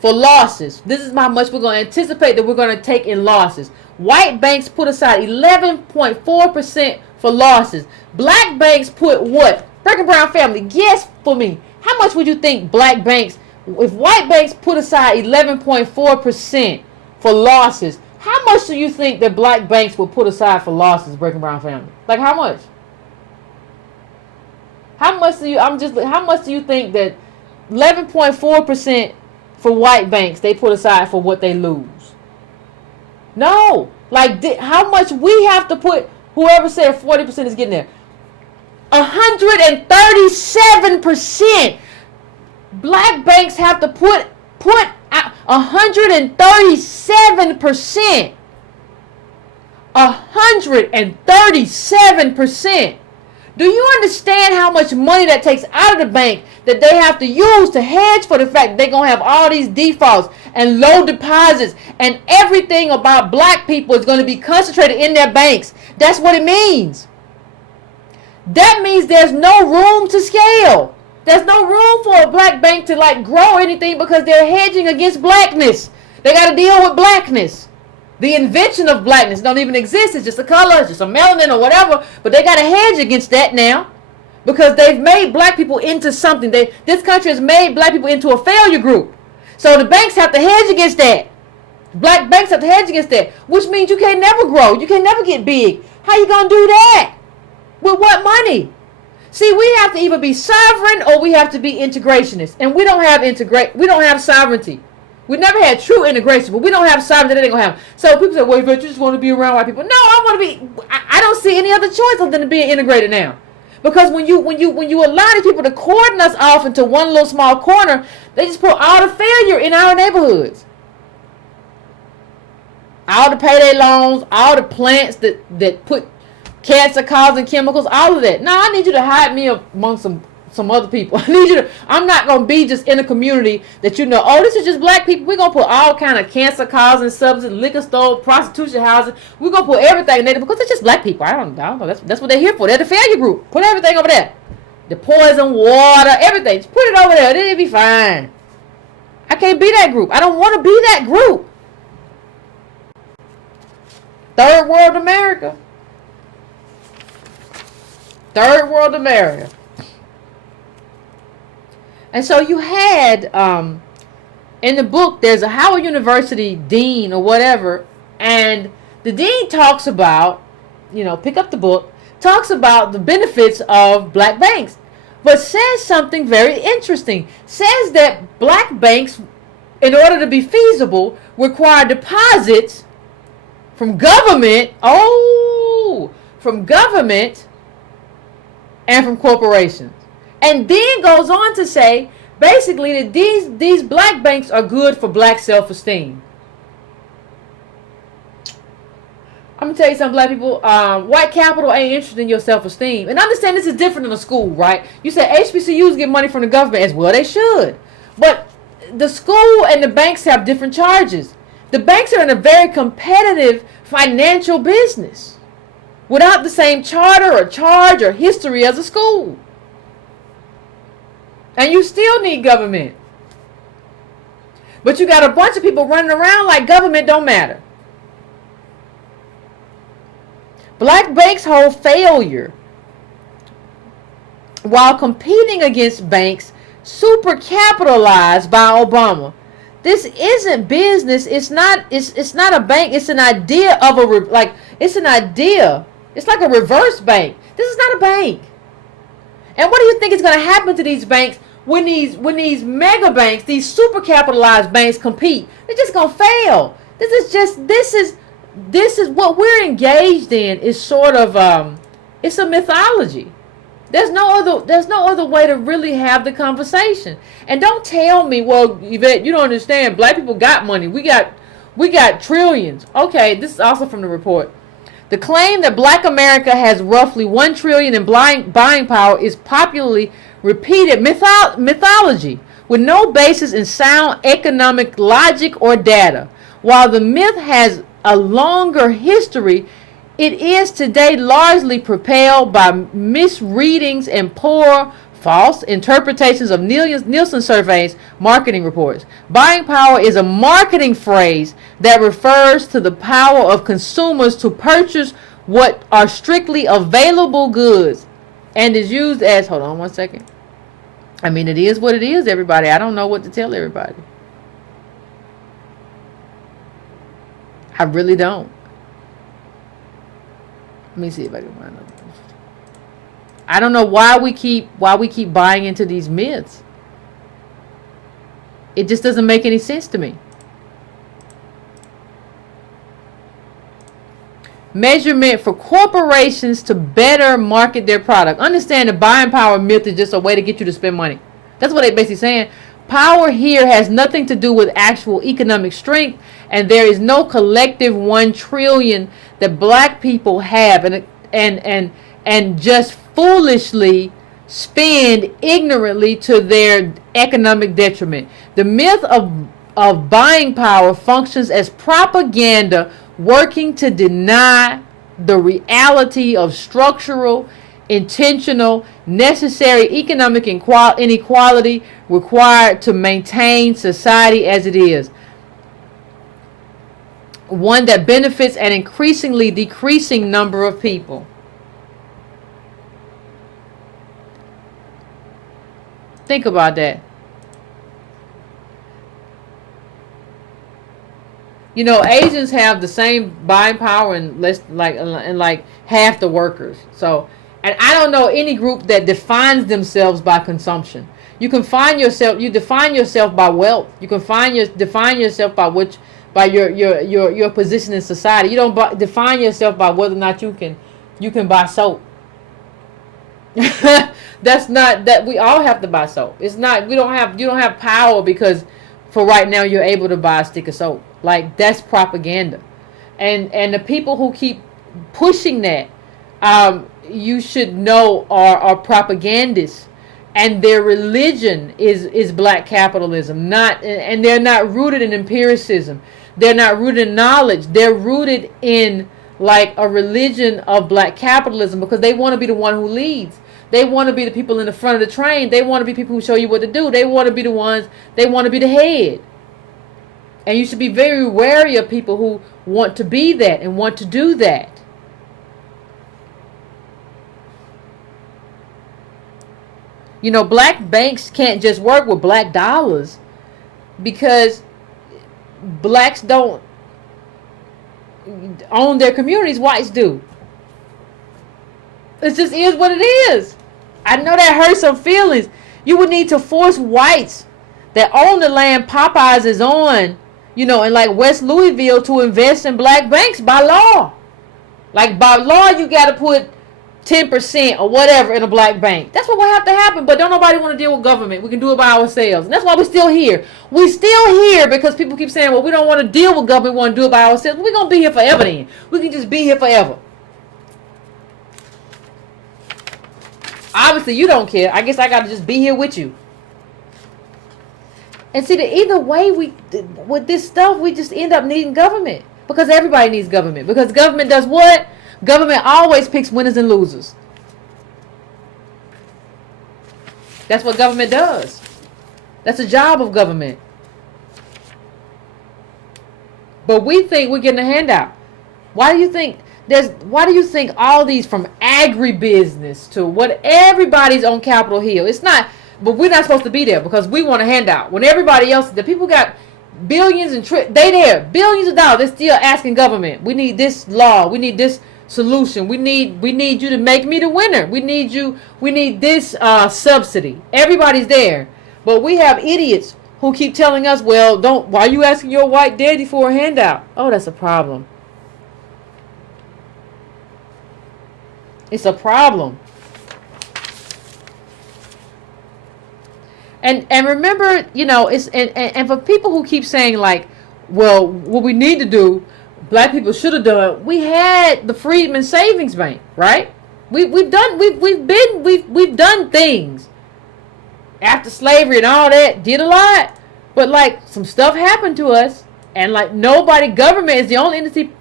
for losses. This is how much we're going to anticipate that we're going to take in losses. White banks put aside 11.4% for losses. Black banks put what? Black and brown family, guess for me. How much would you think black banks, if white banks put aside 11.4% for losses, how much do you think that black banks will put aside for losses, Black and brown family? Like how much? How much do you think that 11.4% for white banks they put aside for what they lose? No. Like how much we have to put, whoever said 40% is getting there. 137%. Black banks have to put 137%. 137%. Do you understand how much money that takes out of the bank that they have to use to hedge for the fact that they're going to have all these defaults and low deposits and everything about black people is going to be concentrated in their banks? That's what it means. That means there's no room to scale. There's no room for a black bank to like grow anything because they're hedging against blackness. They got to deal with blackness. The invention of blackness don't even exist. It's just a color, it's just a melanin or whatever. But they got to hedge against that now because they've made black people into something. This country has made black people into a failure group. So the banks have to hedge against that. Black banks have to hedge against that, which means you can never grow. You can never get big. How you going to do that? With what money? See, we have to either be sovereign or we have to be integrationist. And we don't have sovereignty. We never had true integration, but we don't have sovereignty that they going to have. So people say, well, Yvette, you just want to be around white people. No, I don't see any other choice other than being integrated now. Because when you allow these people to cordon us off into one little small corner, they just put all the failure in our neighborhoods. All the payday loans, all the plants that put cancer causing chemicals, all of that. No, I need you to hide me among some other people. I'm not going to be just in a community that you know, oh, this is just black people. We're going to put all kind of cancer causing substances, liquor store, prostitution houses. We're going to put everything in there because it's just black people. I don't know. That's what they're here for. They're the failure group. Put everything over there. The poison, water, everything. Just put it over there. It'll be fine. I can't be that group. I don't want to be that group. Third world America. Third world America. And so you had, in the book, there's a Howard University dean or whatever, and the dean talks about, pick up the book, talks about the benefits of black banks, but says something very interesting. Says that black banks, in order to be feasible, require deposits from government, and from corporations. And then goes on to say, basically, that these black banks are good for black self-esteem. I'm gonna tell you something, black people. White capital ain't interested in your self-esteem. And understand this is different than a school, right? You said HBCUs get money from the government, as well they should. But the school and the banks have different charges. The banks are in a very competitive financial business without the same charter or charge or history as a school. And you still need government. But you got a bunch of people running around like government don't matter. Black banks hold failure while competing against banks super capitalized by Obama. This isn't business. It's not a bank. It's an idea of it's an idea. It's like a reverse bank. This is not a bank. And what do you think is going to happen to these banks when these mega banks, these super capitalized banks compete? They're just going to fail. This is what we're engaged in is sort of it's a mythology. There's no other way to really have the conversation. And don't tell me, well, Yvette, you don't understand. Black people got money. We got trillions. Okay, this is also from the report. The claim that Black America has roughly $1 trillion in buying power is popularly repeated mythology with no basis in sound economic logic or data. While the myth has a longer history, it is today largely propelled by misreadings and poor, false interpretations of Nielsen surveys, marketing reports. Buying power is a marketing phrase that refers to the power of consumers to purchase what are strictly available goods and is used as, hold on one second. I mean, it is what it is, everybody. I don't know what to tell everybody. I really don't. Let me see if I can find it. I don't know why we keep buying into these myths. It just doesn't make any sense to me. Measurement for corporations to better market their product. Understand the buying power myth is just a way to get you to spend money. That's what they're basically saying. Power here has nothing to do with actual economic strength, and there is no collective $1 trillion that black people have and just foolishly spend ignorantly to their economic detriment. The myth of buying power functions as propaganda working to deny the reality of structural, intentional, necessary economic inequality required to maintain society as it is. One that benefits an increasingly decreasing number of people. Think about that. You know, Asians have the same buying power and like half the workers. So, and I don't know any group that defines themselves by consumption. You define yourself by wealth. You can define yourself by your position in society. You don't define yourself by whether or not you can buy soap. That's not that we all have to buy soap. It's not you don't have power because for right now you're able to buy a stick of soap. Like, that's propaganda. And the people who keep pushing that, you should know are propagandists. And their religion is black capitalism. And they're not rooted in empiricism. They're not rooted in knowledge. They're rooted in like a religion of black capitalism because they want to be the one who leads. They want to be the people in the front of the train. They want to be people who show you what to do. They want to be the ones. They want to be the head. And you should be very wary of people who want to be that and want to do that. You know, black banks can't just work with black dollars because blacks don't own their communities. Whites do. It just is what it is. I know that hurts some feelings. You would need to force whites that own the land Popeyes is on, you know, in like West Louisville to invest in black banks by law. Like by law, you got to put 10% or whatever in a black bank. That's what will have to happen. But don't nobody want to deal with government. We can do it by ourselves. And that's why we're still here. We still here because people keep saying, well, we don't want to deal with government. We want to do it by ourselves. We're going to be here forever then. We can just be here forever. Obviously, you don't care. I guess I got to just be here with you. And see, that either way, with this stuff, we just end up needing government. Because everybody needs government. Because government does what? Government always picks winners and losers. That's what government does. That's the job of government. But we think we're getting a handout. Why do you think all these, from agribusiness to what, everybody's on Capitol Hill? It's not, but we're not supposed to be there because we want a handout. When everybody else, the people got billions and they there, billions of dollars, they're still asking government. We need this law. We need this solution. We need you to make me the winner. We need this subsidy. Everybody's there. But we have idiots who keep telling us, well, why are you asking your white daddy for a handout? Oh, that's a problem. It's a problem. And remember, it's and for people who keep saying like, well, what we need to do, black people should have done. We had the Freedmen Savings Bank, right? We've done things after slavery and all that. Did a lot, but like some stuff happened to us, and like government is the only entity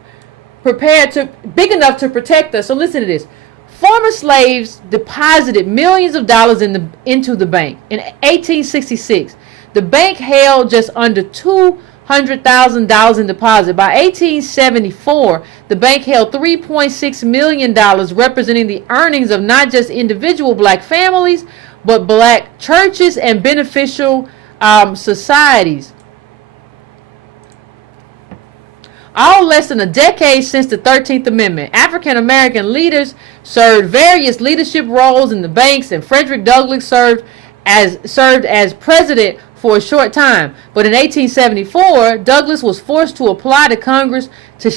big enough to protect us. So listen to this. Former slaves deposited millions of dollars into the bank. In 1866, the bank held just under $200,000 in deposit. By 1874, the bank held $3.6 million, representing the earnings of not just individual black families, but black churches and beneficial societies. All less than a decade since the 13th Amendment, African American leaders served various leadership roles in the banks, and Frederick Douglass served as president for a short time. But in 1874, Douglass was forced to apply to Congress to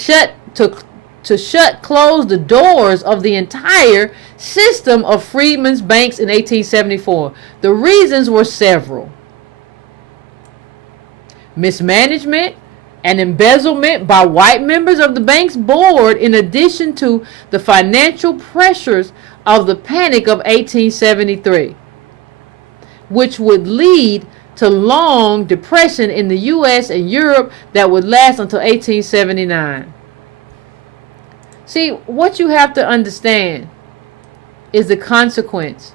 close the doors of the entire system of freedmen's banks in 1874. The reasons were several: mismanagement and embezzlement by white members of the bank's board, in addition to the financial pressures of the Panic of 1873, which would lead to long depression in the U.S. and Europe that would last until 1879. See, what you have to understand is the consequence.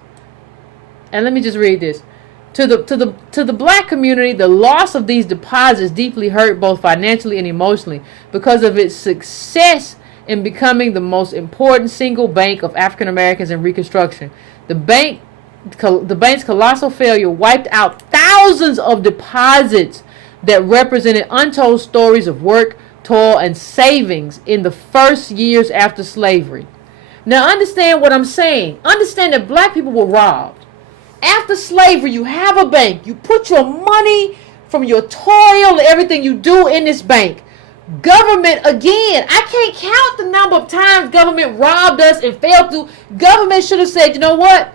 And let me just read this. To the black community, the loss of these deposits deeply hurt both financially and emotionally because of its success in becoming the most important single bank of African Americans in Reconstruction. The bank's colossal failure wiped out thousands of deposits that represented untold stories of work, toil, and savings in the first years after slavery. Now understand what I'm saying. Understand that black people were robbed. After slavery, you have a bank. You put your money from your toil and everything you do in this bank. Government, again, I can't count the number of times government robbed us and failed to. Government should have said, you know what?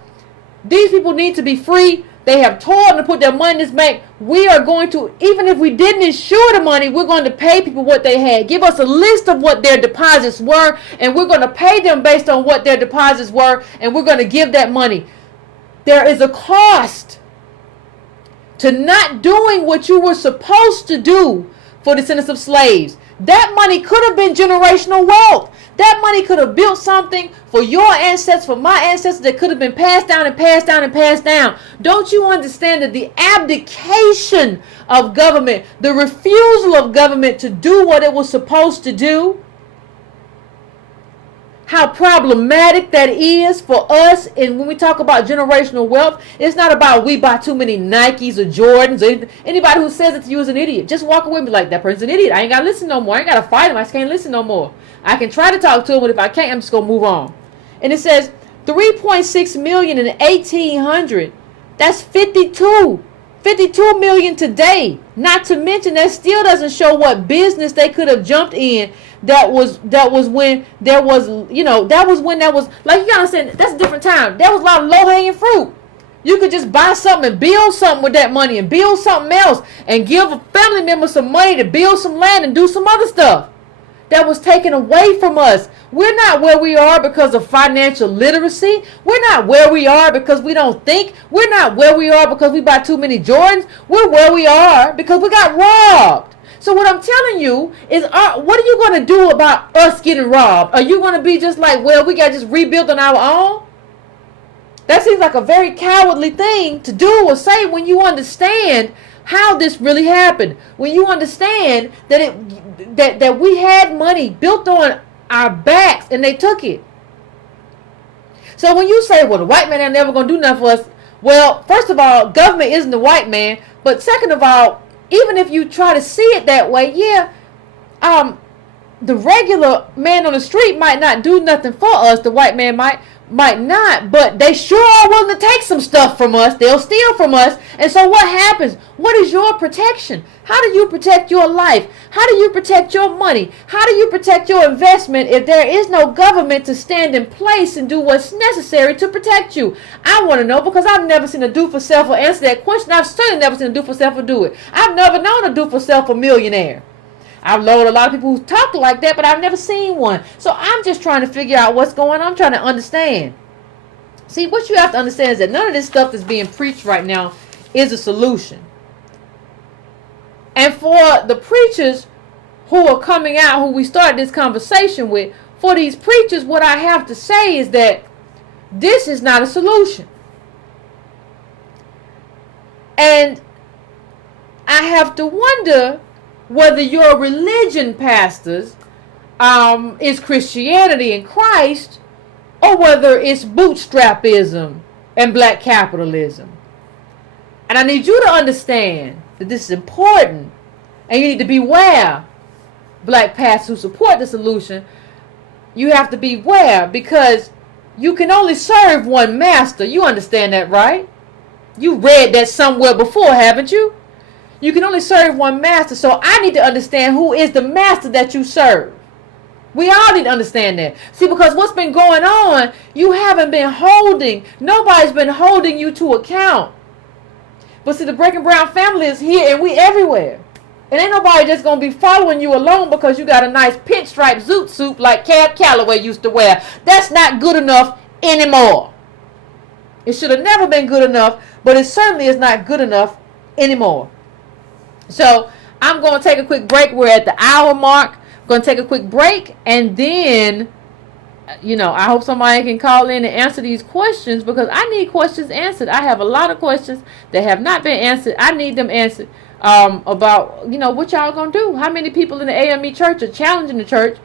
These people need to be free. They have toiled to put their money in this bank. We are going to, even if we didn't insure the money, we're going to pay people what they had. Give us a list of what their deposits were, and we're going to pay them based on what their deposits were, and we're going to give that money. There is a cost to not doing what you were supposed to do for the descendants of slaves. That money could have been generational wealth. That money could have built something for your ancestors, for my ancestors, that could have been passed down and passed down and passed down. Don't you understand that the abdication of government, the refusal of government to do what it was supposed to do, how problematic that is for us? And when we talk about generational wealth, it's not about we buy too many Nikes or Jordans. Or anybody who says it to you is an idiot. Just walk away and be like, that person's an idiot. I ain't got to listen no more. I ain't got to fight him. I just can't listen no more. I can try to talk to him, but if I can't, I'm just going to move on. And it says $3.6 million in 1800. That's 52. 52 million today. Not to mention that still doesn't show what business they could have jumped in. That was when there was, that was when there was, like, you gotta understand, that's a different time. There was a lot of low hanging fruit. You could just buy something and build something with that money and build something else and give a family member some money to build some land and do some other stuff. That was taken away from us. We're not where we are because of financial literacy. We're not where we are because we don't think. We're not where we are because we buy too many Jordans. We're where we are because we got robbed. So what I'm telling you is, what are you going to do about us getting robbed? Are you going to be just like, well, we got to just rebuild on our own? That seems like a very cowardly thing to do or say when you understand how this really happened. When you understand that that we had money built on our backs and they took it. So when you say, well, the white man ain't never going to do nothing for us. Well, first of all, government isn't the white man. But second of all, even if you try to see it that way, the regular man on the street might not do nothing for us. The white man might not, but they sure are willing to take some stuff from us. They'll steal from us. And so what happens? What is your protection? How do you protect your life? How do you protect your money? How do you protect your investment if there is no government to stand in place and do what's necessary to protect you? I want to know, because I've never seen a do-for-self answer that question. I've certainly never seen a do-for-self do it. I've never known a do-for-self millionaire. I've known a lot of people who talk like that, but I've never seen one. So I'm just trying to figure out what's going on. I'm trying to understand. See, what you have to understand is that none of this stuff that's being preached right now is a solution. And for the preachers who are coming out, who we started this conversation with, for these preachers, what I have to say is that this is not a solution. And I have to wonder whether your religion, pastors, is Christianity and Christ, or whether it's bootstrappism and black capitalism. And I need you to understand that this is important, and you need to beware, black pastors who support the solution. You have to beware, because you can only serve one master. You understand that, right? You read that somewhere before, haven't you? You can only serve one master. So I need to understand who is the master that you serve. We all need to understand that. See, because what's been going on, you haven't been holding. Nobody's been holding you to account. But see, the Breaking Brown family is here and we everywhere. And ain't nobody just going to be following you alone because you got a nice pinstripe zoot suit like Cab Calloway used to wear. That's not good enough anymore. It should have never been good enough, but it certainly is not good enough anymore. So I'm going to take a quick break. We're at the hour mark. I'm going to take a quick break, and then, I hope somebody can call in and answer these questions, because I need questions answered. I have a lot of questions that have not been answered. I need them answered about, what y'all going to do. How many people in the AME church are challenging the church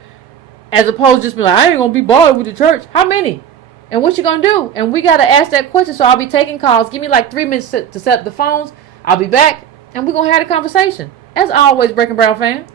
as opposed to just being like, I ain't going to be bothered with the church. How many? And what you going to do? And we got to ask that question, so I'll be taking calls. Give me like 3 minutes to set up the phones. I'll be back. And we're going to have a conversation. As always, Breaking Brown fan.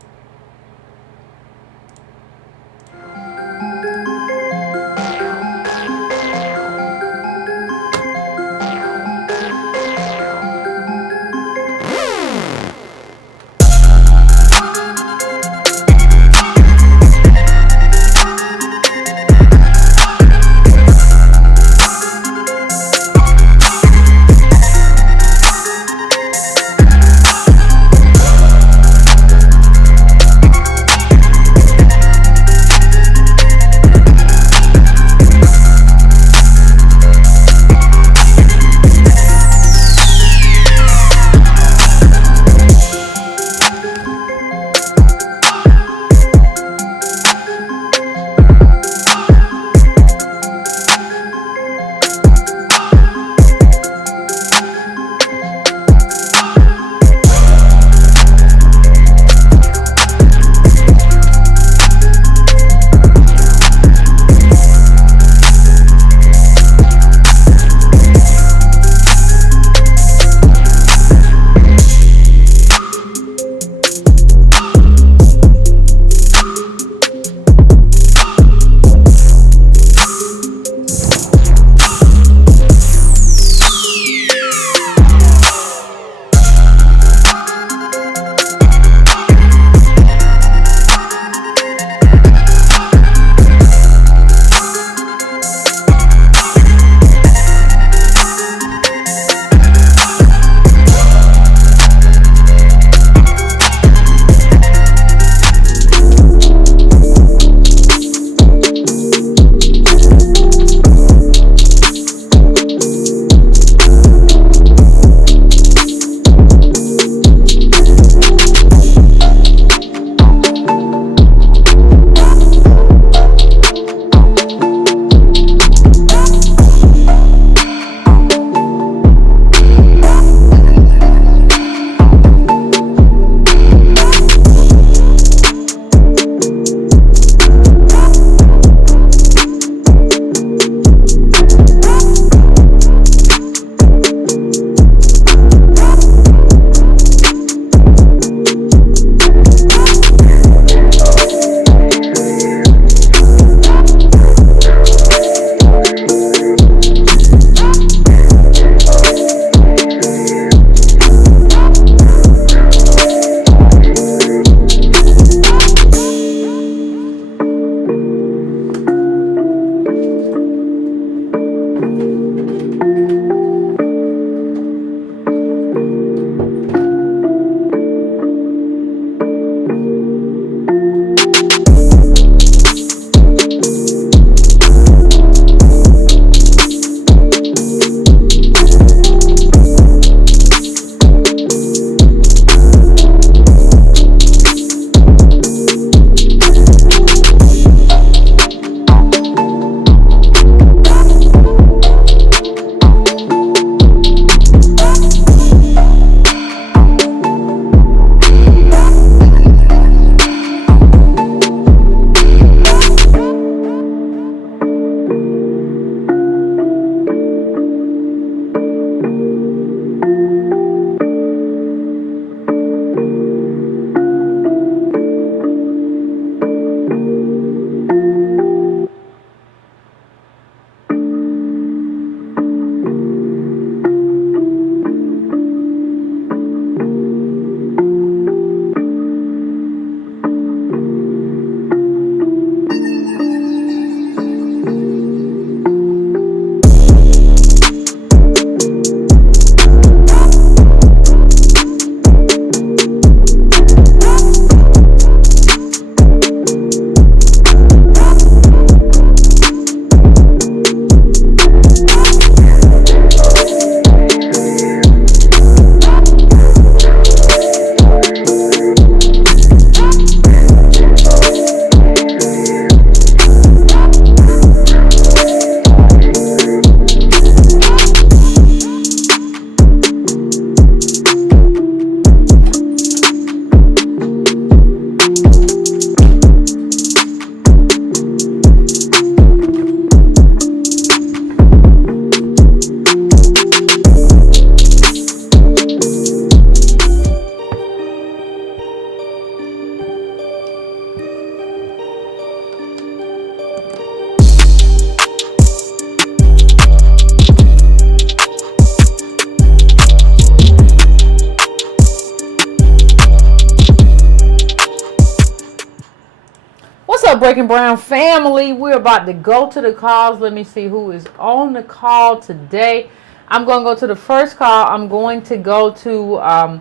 Breaking Brown family. We're about to go to the calls. Let me see who is on the call today. I'm going to go to the first call. I'm going to go to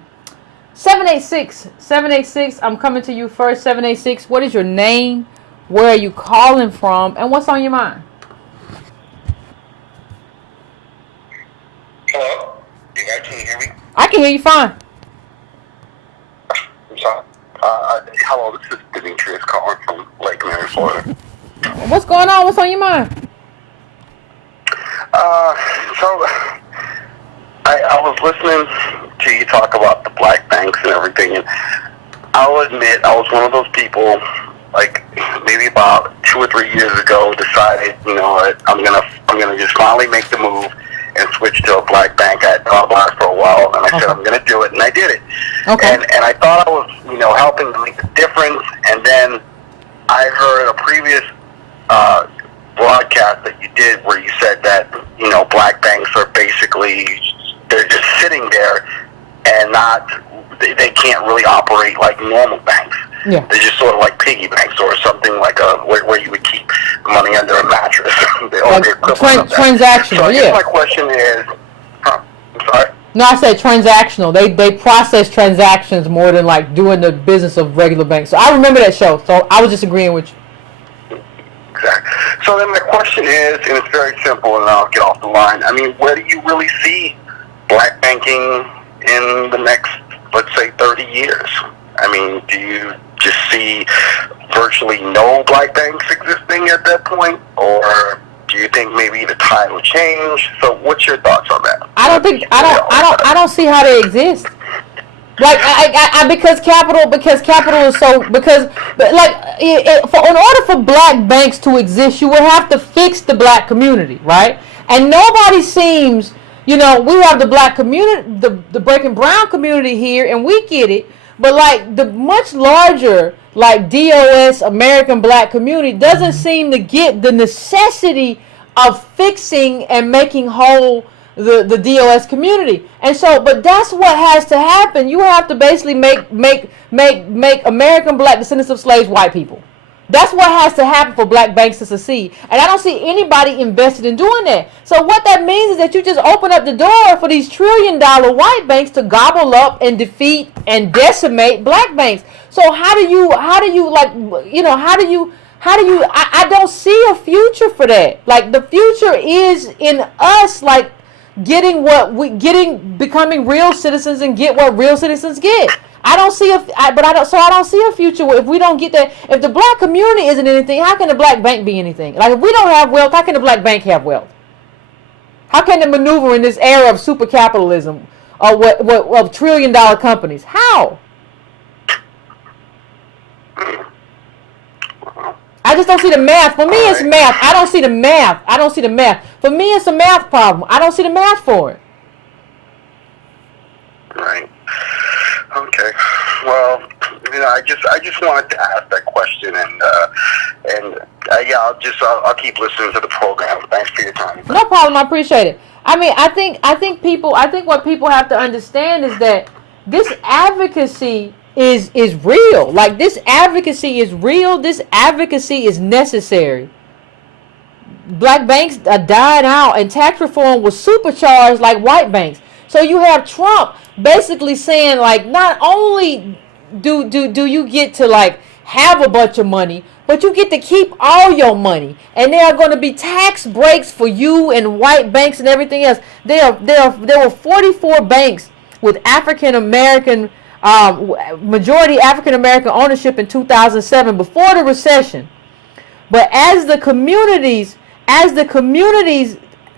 786. 786, I'm coming to you first. 786, what is your name? Where are you calling from? And what's on your mind? Hello? You guys can hear me? I can hear you fine. I'm sorry. Hello, this is Demetrius calling from Lake Mary, Florida. What's going on? What's on your mind? So, I was listening to you talk about the black banks and everything, and I'll admit I was one of those people, like maybe about 2 or 3 years ago, decided, you know what, I'm gonna just finally make the move and switch to a black bank. I had thought about it for a while, and I said I'm gonna do it, and I did it. Okay. And I thought I was, you know, helping to make a difference, and then I heard a previous broadcast that you did where you said that, you know, black banks are basically, they're just sitting there and they can't really operate like normal banks. Yeah. They're just sort of like piggy banks or something like where you would keep money under a mattress. Transactional, so I guess yeah. my question is, I'm sorry? No, I said transactional. They process transactions more than like doing the business of regular banks. So I remember that show. So I was just agreeing with you. Exactly. So then my question is, and it's very simple, and I'll get off the line. I mean, where do you really see black banking in the next, let's say, 30 years? I mean, do you just see virtually no black banks existing at that point, or do you think maybe the tide will change? So, what's your thoughts on that? I don't see how they exist. Like because capital is so in order for black banks to exist, you would have to fix the black community, right? And nobody seems, you know, we have the black community, the Breaking Brown community here, and we get it. But like the much larger, like DOS American black community doesn't seem to get the necessity of fixing and making whole the DOS community. And so, but that's what has to happen. You have to basically make American black descendants of slaves white people. That's what has to happen for black banks to succeed. And I don't see anybody invested in doing that. So what that means is that you just open up the door for these $1 trillion white banks to gobble up and defeat and decimate black banks. So how do you like, you know, I don't see a future for that. Like the future is in us, like becoming real citizens and get what real citizens get. I don't see I don't see a future if we don't get that. If the black community isn't anything, how can the black bank be anything? Like if we don't have wealth, how can the black bank have wealth? How can it maneuver in this era of super capitalism of $1 trillion companies? How? I just don't see the math. For me, it's math. I don't see the math. For me, it's a math problem. I don't see the math for it. Right. Okay. Well, you know, I just wanted to ask that question, and yeah, I'll keep listening to the program. Thanks for your time. No problem. I appreciate it. I mean, I think what people have to understand is that this advocacy is real. Like this advocacy is real. This advocacy is necessary. Black banks are dying out, and tax reform was supercharged like white banks. So you have Trump basically saying, like, not only do you get to like have a bunch of money, but you get to keep all your money, and there are going to be tax breaks for you and white banks and everything else. There were 44 banks with African American majority African American ownership in 2007 before the recession. But as the communities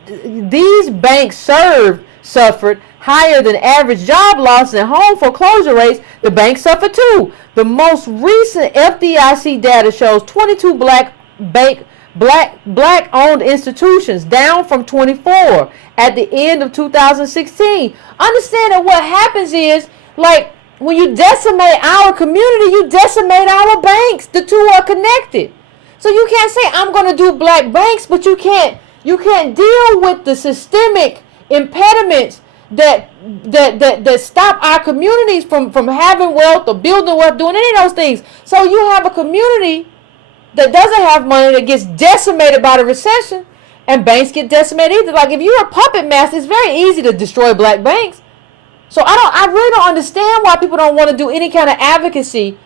these banks suffered higher than average job loss and home foreclosure rates, the banks suffered too. The most recent FDIC data shows 22 black owned institutions, down from 24 at the end of 2016. Understand that what happens is, like, when you decimate our community, you decimate our banks. The two are connected. So you can't say I'm going to do black banks, but you can't deal with the systemic impediments that stop our communities from having wealth or building wealth, doing any of those things. So you have a community that doesn't have money that gets decimated by the recession, and banks get decimated either. Like if you're a puppet master, it's very easy to destroy black banks. So I really don't understand why people don't want to do any kind of advocacy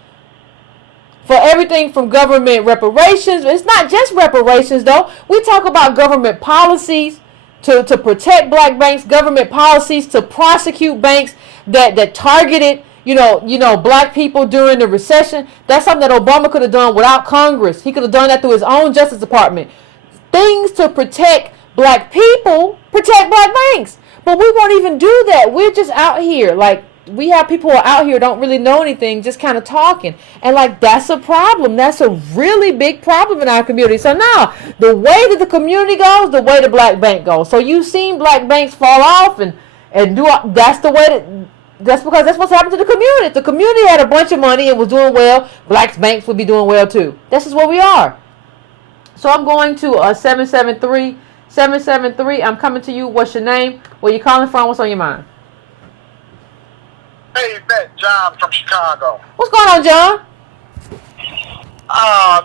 for everything from government reparations. It's not just reparations though. We talk about government policies to protect black banks, government policies to prosecute banks that targeted, black people during the recession. That's something that Obama could have done without Congress. He could have done that through his own Justice Department. Things to protect black people, protect black banks. But we won't even do that. We're just out here. Like, we have people who are out here don't really know anything, just kind of talking. And, like, that's a problem. That's a really big problem in our community. So, now, the way that the community goes, the way the black bank goes. So, you've seen black banks fall off and that's the way that... That's because that's what's happened to the community. If the community had a bunch of money and was doing well, black banks would be doing well, too. This is where we are. So, I'm going to 773... 773, I'm coming to you. What's your name? Where you calling from? What's on your mind? Hey, Yvette, John from Chicago. What's going on, John?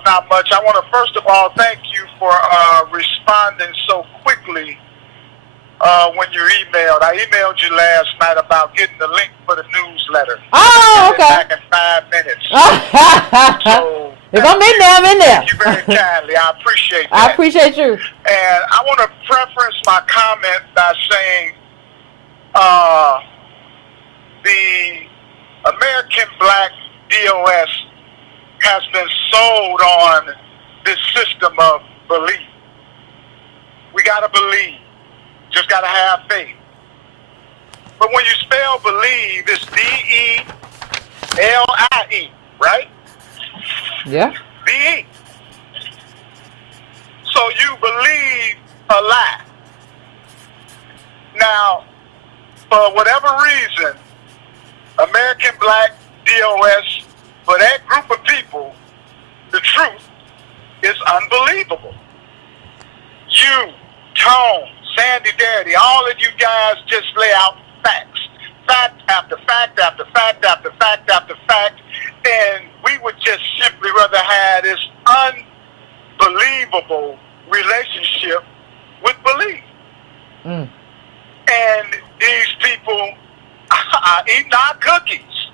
Not much. I want to first of all thank you for responding so quickly when you emailed. I emailed you last night about getting the link for the newsletter. Oh, okay. Back in 5 minutes. So, if I'm in there, I'm in there. Thank you very kindly. I appreciate that. I appreciate you. And I want to preference my comment by saying the American Black DOS has been sold on this system of belief. We got to believe. Just got to have faith. But when you spell believe, it's D-E-L-I-E, right? Yeah. B-E. So you believe a lie. Now, for whatever reason, American Black DOS, for that group of people, the truth is unbelievable. You, Tone, Sandy Daddy, all of you guys just lay out facts. Fact after fact after fact after fact after fact. And we would just simply rather have this unbelievable relationship with belief. And these people are eating our cookies.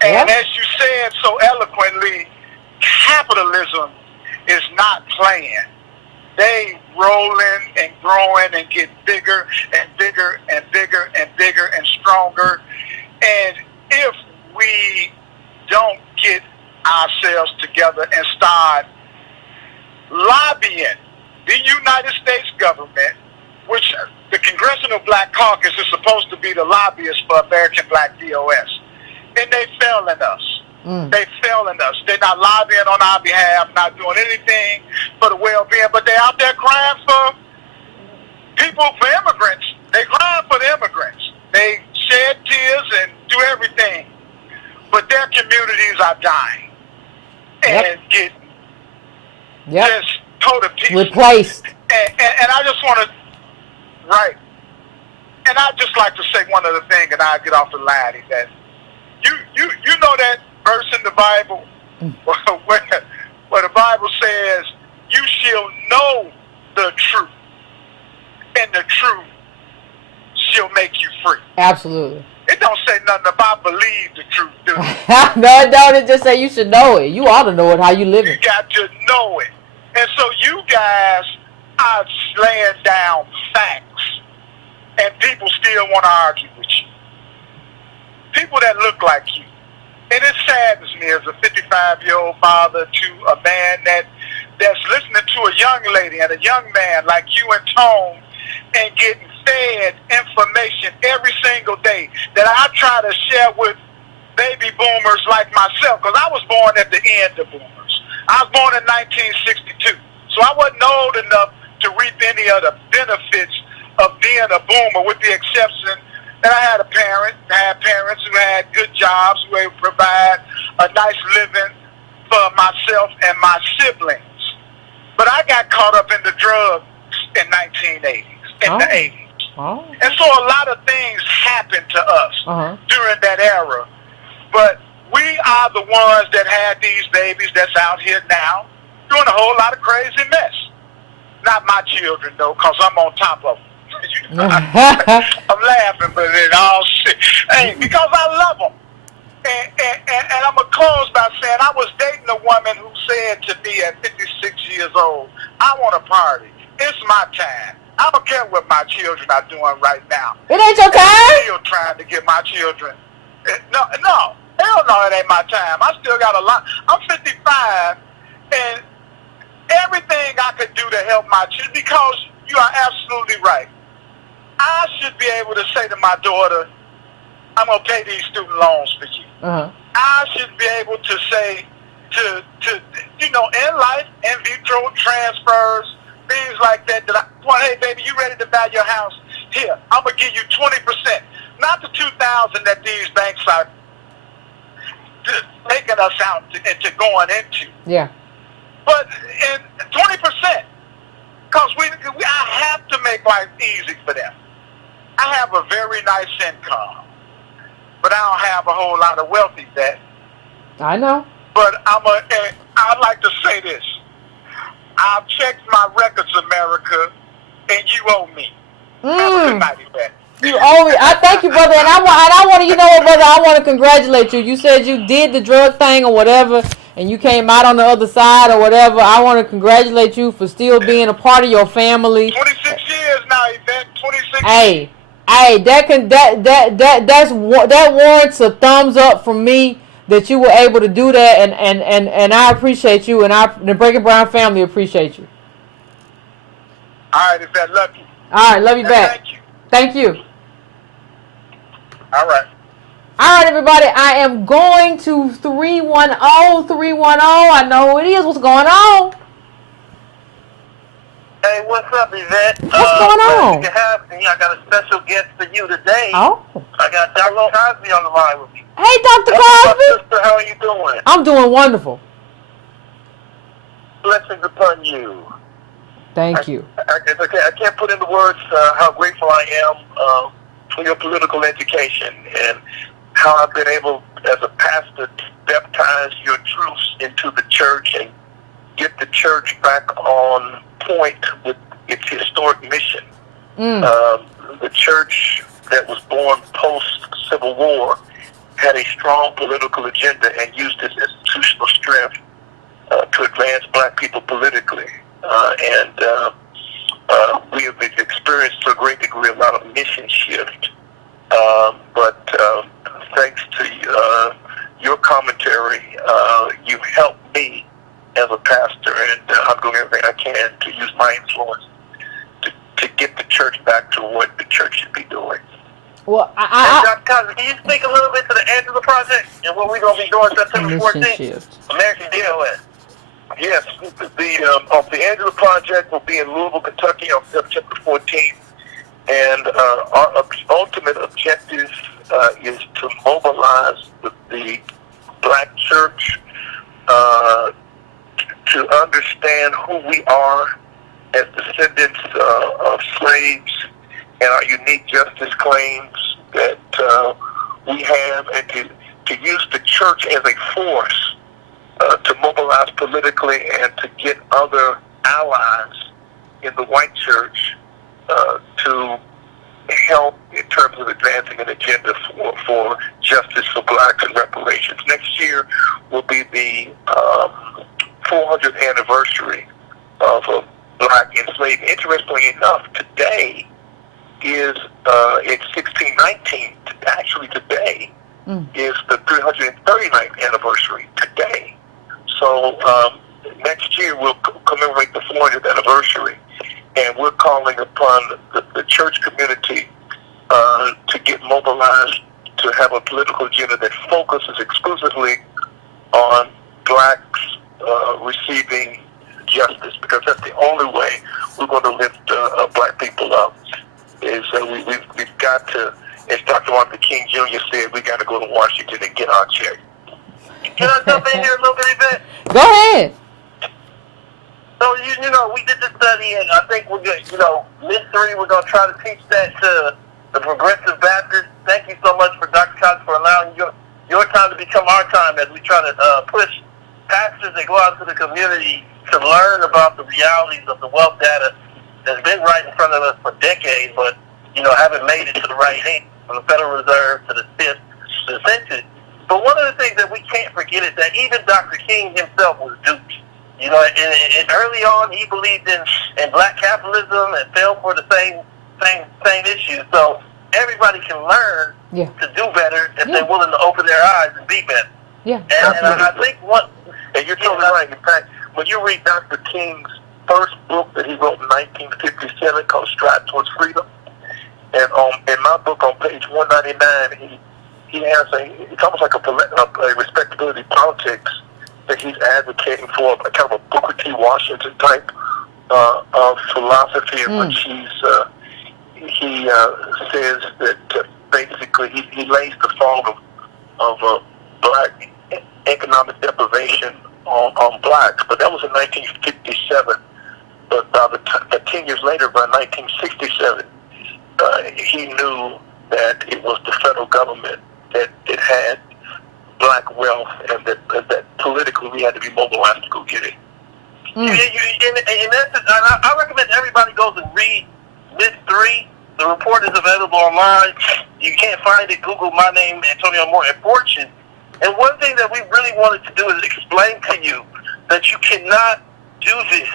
And as you said so eloquently, capitalism is not playing. They rolling and growing and get bigger and bigger and bigger and bigger and stronger. And if we don't get ourselves together and start lobbying the United States government, which the Congressional Black Caucus is supposed to be the lobbyist for American Black DOS, and they failing us. They failing us. They're not lobbying on our behalf, not doing anything for the well-being, but they're out there crying for people, for immigrants. They crying for the immigrants. They shed tears and do everything, but their communities are dying and getting just total pieces. Replaced. And I just want to, and I'd just like to say one other thing, and I'll get off the line, is that you know that verse in the Bible where the Bible says, you shall know the truth, and the truth shall make you free. Absolutely. It don't say nothing about believe the truth, do it? No, it don't. It just say you should know it. You ought to know it, how you live it. You got to know it. And so you guys are laying down facts, and people still want to argue with you. People that look like you. And it saddens me as a 55-year-old father to a man that's listening to a young lady and a young man like you and Tone and getting fed information every single day that I try to share with baby boomers like myself, because I was born at the end of boomers. I was born in 1962, so I wasn't old enough to reap any of the benefits of being a boomer, with the exception that I had parents who had good jobs, who would provide a nice living for myself and my siblings. But I got caught up in the drugs in 1980s, in the 80s. And so a lot of things happened to us during that era. But we are the ones that had these babies that's out here now. doing a whole lot of crazy mess. Not my children, though, because I'm on top of them. I'm laughing, but it all shit. Hey, because I love them. And I'm going to close by saying I was dating a woman who said to me at 56 years old, I want to party. It's my time. I don't care what my children are doing right now. It ain't your time? I'm still trying to get my children. No, hell no, it ain't my time. I still got a lot. I'm 55, and everything I could do to help my children, because you are absolutely right. I should be able to say to my daughter, I'm going to pay these student loans for you. Uh-huh. I should be able to say to in life, in vitro transfers, things like that, hey, baby, you ready to buy your house? Here, I'm going to give you 20%. Not the $2,000 that these banks are taking us out into going into. Yeah. But in 20%, because I have to make life easy for them. I have a very nice income, but I don't have a whole lot of wealth, Yvette. I know. But I'd like to say this. I've checked my records, America, and you owe me. Have a good night, Yvette. You owe me. I thank you, brother, and I want to, you know what, brother, I want to congratulate you. You said you did the drug thing or whatever, and you came out on the other side or whatever. I want to congratulate you for still being a part of your family. 26 years now, Yvette. 26 Hey, that warrants a thumbs up from me that you were able to do that, and I appreciate you, and the Breaking Brown family appreciate you. All right, Yvette, love you. All right, love you back. Thank you. Thank you. All right. All right, everybody. I am going to 310. I know who it is. What's going on? Hey, what's up, Yvette? What's going on? You can have me. I got a special guest for you today. Oh. I got Dr. Cosby on the line with me. Hey, Dr. Hey, Cosby. sister, how are you doing? I'm doing wonderful. Blessings upon you. Thank you. I can't put into words how grateful I am for your political education and how I've been able, as a pastor, to baptize your truths into the church and get the church back on point with its historic mission. The church that was born post-Civil War had a strong political agenda and used its institutional strength to advance black people politically. We have experienced to a great degree a lot of mission shift. But thanks to your commentary, you've helped me as a pastor, and I'm doing everything I can to use my influence to get the church back to what the church should be doing. Well, Dr. Cosby, can you speak a little bit to the Angela Project and what we're going to be doing September 14th? American DOS. Yes, the Angela Project will be in Louisville, Kentucky on September 14th. And our ultimate objective is to mobilize the black church to understand who we are as descendants of slaves and our unique justice claims that we have, and to use the church as a force to mobilize politically and to get other allies in the white church to help in terms of advancing an agenda for justice for blacks and reparations. Next year will be the 400th anniversary of black enslavement. Interestingly enough, today is in 1619. Actually, today is the 339th anniversary. Today, so next year we'll commemorate the 400th anniversary. And we're calling upon the church community to get mobilized to have a political agenda that focuses exclusively on blacks receiving justice, because that's the only way we're going to lift black people up. Is we've got to, as Dr. Martin Luther King Jr. said, we got to go to Washington and get our check. Can I jump in here a little bit, Yvette? Go ahead. So, you know, we did the study, and I think we're good. You know, mystery, we're going to try to teach that to the progressive Baptists. Thank you so much for Dr. Cox for allowing your time to become our time as we try to push pastors that go out to the community to learn about the realities of the wealth data that's been right in front of us for decades, but haven't made it to the right hand, from the Federal Reserve to the fifth to the census. But one of the things that we can't forget is that even Dr. King himself was duped. And early on, he believed in black capitalism and fell for the same issues. So everybody can learn to do better if they're willing to open their eyes and be better. Yeah, and I think and you're totally right. In fact, when you read Dr. King's first book that he wrote in 1957 called Strive Towards Freedom, and in my book on page 199, he has it's almost like a respectability politics that he's advocating for, a kind of a Booker T. Washington type of philosophy in which he says that basically he lays the fault of black economic deprivation on blacks, but that was in 1957. But by 10 years later, by 1967, he knew that it was the federal government that it had black wealth, and that politically we had to be mobilized to go get it. And I recommend everybody goes and read List 3. The report is available online. You can't find it. Google my name, Antonio Morton Fortune. And one thing that we really wanted to do is explain to you that you cannot do this.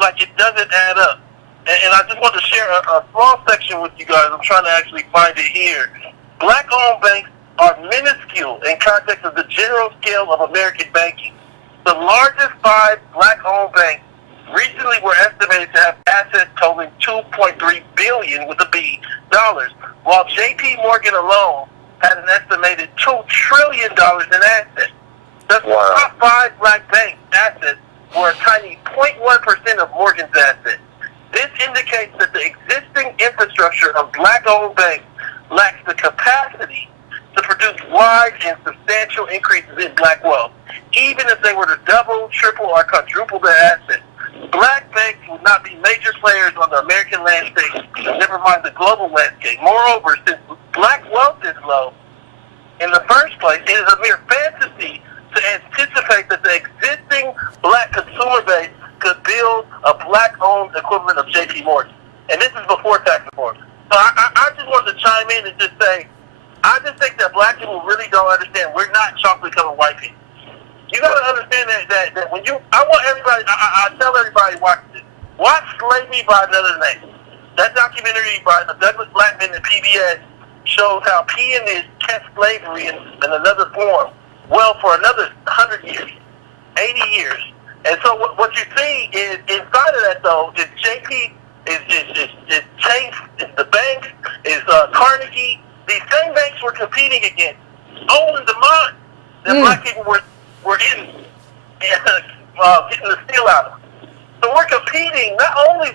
Like, it doesn't add up. And I just want to share a small section with you guys. I'm trying to actually find it here. Black-owned banks are minuscule in context of the general scale of American banking. The largest 5 black-owned banks recently were estimated to have assets totaling $2.3 billion with a B dollars, while J.P. Morgan alone had an estimated $2 trillion in assets. The top 5 black banks' assets were a tiny 0.1% of Morgan's assets. This indicates that the existing infrastructure of black-owned banks lacks the capacity to produce wide and substantial increases in black wealth, even if they were to double, triple, or quadruple their assets. Black banks would not be major players on the American landscape, never mind the global landscape. Moreover, since black wealth is low, in the first place, it is a mere fantasy to anticipate that the existing black consumer base could build a black-owned equivalent of J.P. Morgan. And this is before tax reform. So I just wanted to chime in and just say, I just think that black people really don't understand. We're not chocolate-covered white people. You got to understand that when I want everybody, I tell everybody watch this. Watch Slavery by Another Name. That documentary by Douglas Blackman and PBS shows how pianists kept slavery in another form, well, for another 100 years, 80 years. And so what you see is, inside of that, though, is JP, is Chase, is the banks, is Carnegie. These same banks were competing against, owning the mine that black people were in, getting the steel out of. So we're competing not only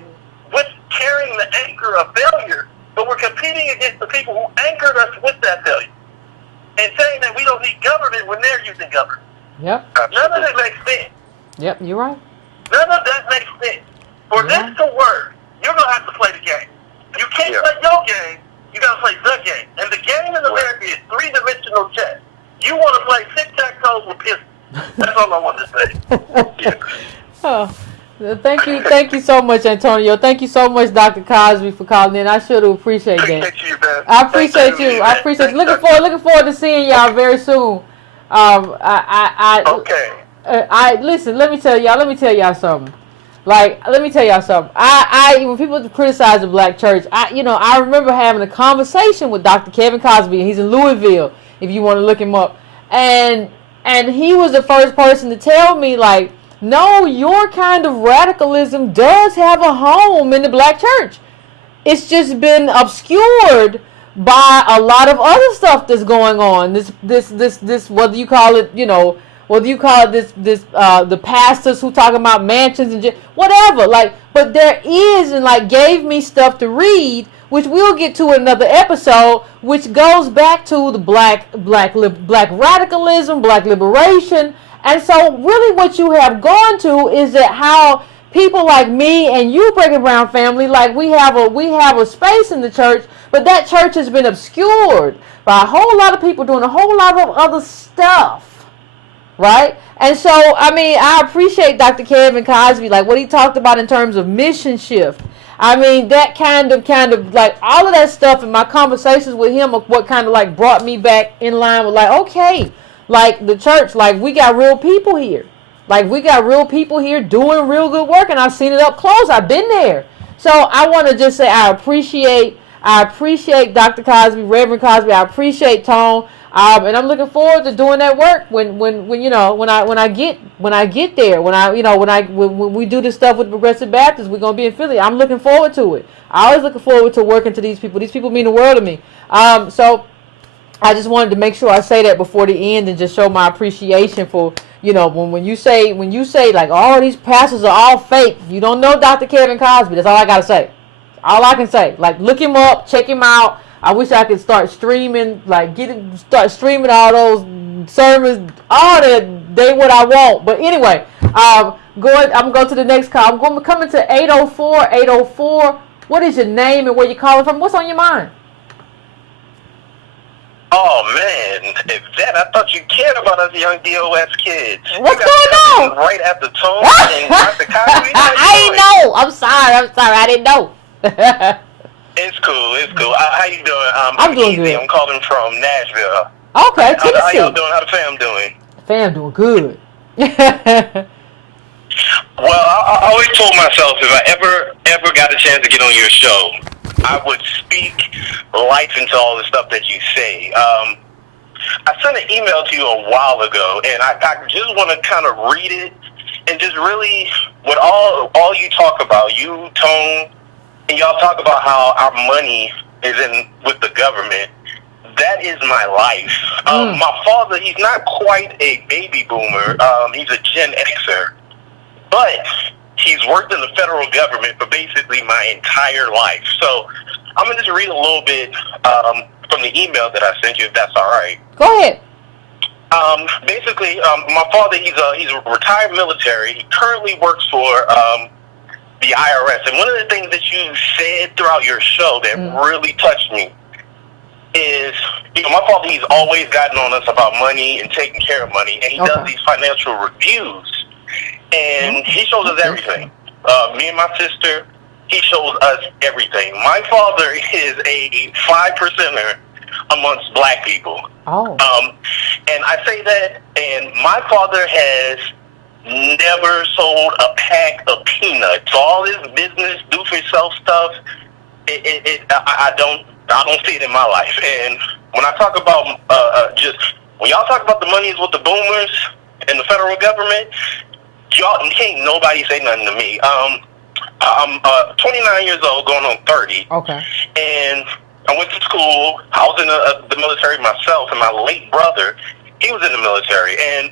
with carrying the anchor of failure, but we're competing against the people who anchored us with that failure. And saying that we don't need government when they're using government. Yep. None of it makes sense. Yep, you're right. None of that makes sense. For this to work, you're going to have to play the game. You can't play your game. You got to play the game. And the game in America is 3-dimensional chess. You want to play tic-tac-toe with pistols. That's all I want to say. Thank you so much, Antonio. Thank you so much, Dr. Cosby, for calling in. I sure do appreciate that. I appreciate you. I appreciate you. Looking forward to seeing y'all very soon. Listen. Let me tell y'all something. When people criticize the black church, I remember having a conversation with Dr. Kevin Cosby, and he's in Louisville, if you want to look him up. And he was the first person to tell me, like, no, your kind of radicalism does have a home in the black church. It's just been obscured by a lot of other stuff that's going on. This whether you call it, the pastors who talk about mansions and whatever, but there is, and gave me stuff to read, which we'll get to in another episode, which goes back to the black radicalism, black liberation. And so really what you have gone to is that how people like me and you, Breaking Brown family, we have a space in the church, but that church has been obscured by a whole lot of people doing a whole lot of other stuff. right? And so, I mean, I appreciate Dr. Kevin Cosby, like what he talked about in terms of mission shift. I mean, that kind of like all of that stuff in my conversations with him, what kind of like brought me back in line with like, okay, like the church, like we got real people here. Like we got real people here doing real good work, and I've seen it up close. I've been there. So I want to just say I appreciate Dr. Cosby, Reverend Cosby. I appreciate Tone. And I'm looking forward to doing that work when you know when I get there, when we do this stuff with Progressive Baptists. We're gonna be in Philly. I'm looking forward to it. I always looking forward to working to these people. These people mean the world to me. So I just wanted to make sure I say that before the end and just show my appreciation for, you know, when you say like, oh, these pastors are all fake. You don't know Dr. Kevin Cosby. That's all I gotta say. All I can say. Like, look him up, check him out. I wish I could start streaming, like start streaming all those sermons, all that they what I want. But anyway, I'm gonna go to the next call. I'm coming to 804. 804. What is your name and where you calling from? What's on your mind? Oh man, Yvette, I thought you cared about us young DOS kids. What's going on? Right after Tone and Dr. Cosby. I didn't know. I'm sorry. I didn't know. It's cool. How you doing? I'm doing good. I'm calling from Nashville. Okay, Tennessee. How y'all doing? How the fam doing? Fam doing good. Well, I always told myself if I ever got a chance to get on your show, I would speak life into all the stuff that you say. I sent an email to you a while ago, and I just want to kind of read it and just really, what all you talk about, you, Tone, and y'all talk about how our money is in with the government. That is my life. My father, he's not quite a baby boomer. He's a Gen Xer. But he's worked in the federal government for basically my entire life. So I'm going to just read a little bit from the email that I sent you, if that's all right. Go ahead. Basically, my father, he's a retired military. He currently works for the IRS. And one of the things that you said throughout your show that really touched me is, you know, my father, he's always gotten on us about money and taking care of money. And he does these financial reviews. And he shows us everything. Me and my sister, he shows us everything. My father is a 5%er amongst black people. Oh. And I say that, and my father has never sold a pack of peanuts. All this business, do for yourself stuff, I don't see it in my life. And when I talk about when y'all talk about the money is with the boomers and the federal government, y'all can't nobody say nothing to me. I'm 29 years old, going on 30. Okay. And I went to school. I was in the military myself, and my late brother, he was in the military. And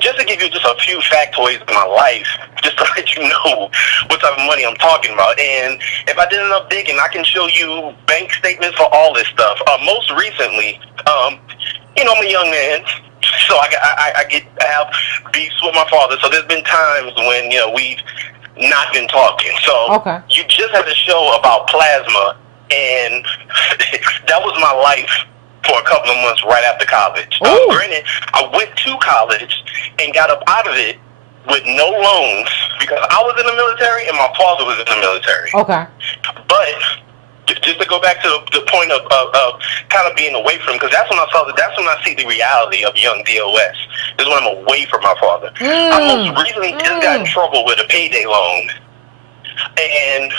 just to give you just a few factoids in my life, just to let you know what type of money I'm talking about. And if I did enough digging, I can show you bank statements for all this stuff. Most recently, you know, I'm a young man, so I have beefs with my father. So there's been times when, you know, we've not been talking. So you just had a show about plasma, and that was my life for a couple of months right after college. Granted, I went to college and got up out of it with no loans because I was in the military and my father was in the military. Okay. But just to go back to the point of kind of being away from him, because that's when I see the reality of young DOS, is when I'm away from my father. I most recently just got in trouble with a payday loan. And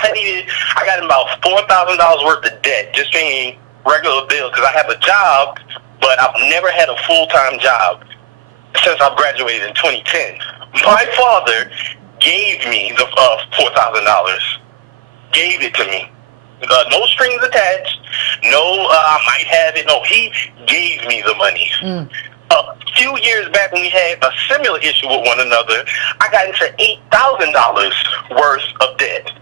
I got about $4,000 worth of debt just paying regular bills because I have a job, but I've never had a full-time job since I graduated in 2010. My father gave me the $4,000. Gave it to me. No strings attached. No, I might have it. No, he gave me the money. A few years back when we had a similar issue with one another, I got into $8,000 worth of debt.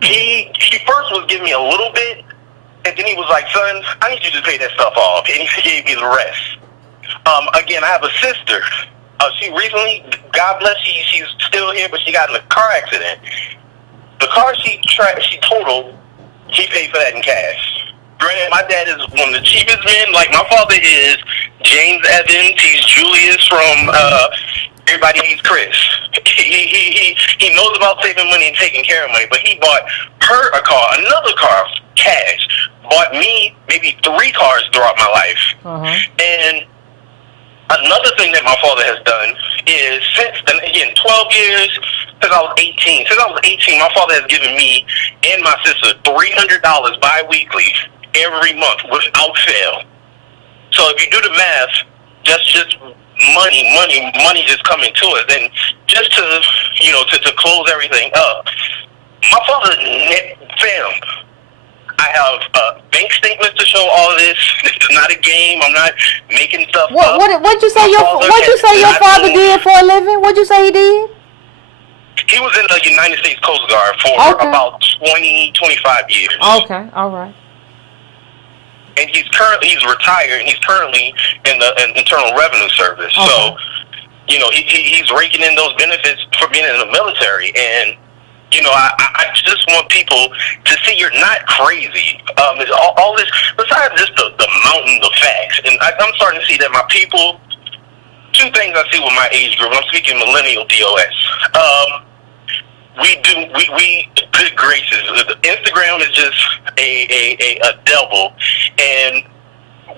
He first was giving me a little bit, and then he was like, son, I need you to pay that stuff off. And he gave me the rest. Again, I have a sister. She recently, God bless you, she's still here, but she got in a car accident. The car she totaled, he paid for that in cash. Granted, my dad is one of the cheapest men, like my father is James Evans. He's Julius from Everybody Hates Chris. He knows about saving money and taking care of money, but he bought her a car, another car, cash. Bought me maybe 3 cars throughout my life. And another thing that my father has done is since then, again, 12 years, since I was 18. Since I was 18, my father has given me and my sister $300 bi-weekly every month without fail. So if you do the math, just money just coming to us. And just to, to close everything up, my father's net fam. I have bank statements to show all of this. This is not a game. I'm not making stuff up. What'd you say your father did for a living? What'd you say he did? He was in the United States Coast Guard for about 25 years. Okay, all right. And he's retired, and he's currently in the Internal Revenue Service. Okay. So, he's raking in those benefits for being in the military. And, I just want people to see you're not crazy. All this, besides just the mountain of facts. And I'm starting to see that my people, 2 things I see with my age group, I'm speaking millennial DOS. We good gracious. Instagram is just a devil, and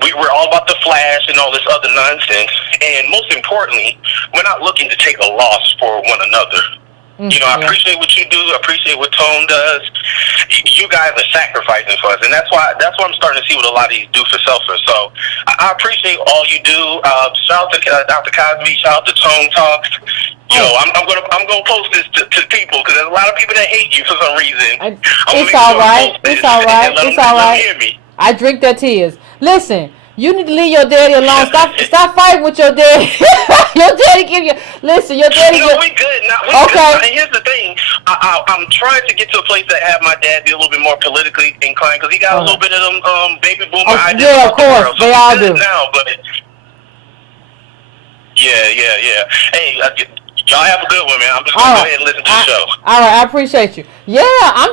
we're all about the flash and all this other nonsense. And most importantly, we're not looking to take a loss for one another. I appreciate what you do. I appreciate what Tone does. You guys are sacrificing for us, and that's why I'm starting to see what a lot of these do for selfers. So I appreciate all you do. Shout out to Dr. Cosby. Shout out to Tone Talks. I'm gonna post this to people because there's a lot of people that hate you for some reason. It's all right. It's all right. It's all right. I drink their tears. Listen. You need to leave your daddy alone. Stop fighting with your daddy. Your daddy give you. Listen, your daddy. No, we good. Okay. Good. And here's the thing. I'm trying to get to a place that have my dad be a little bit more politically inclined because he got a little bit of them baby boomer ideas. Yeah, of course. They all do. Now, but yeah. Hey, y'all have a good one, man. I'm just gonna go ahead and listen to the show. All right, I appreciate you. Yeah, I'm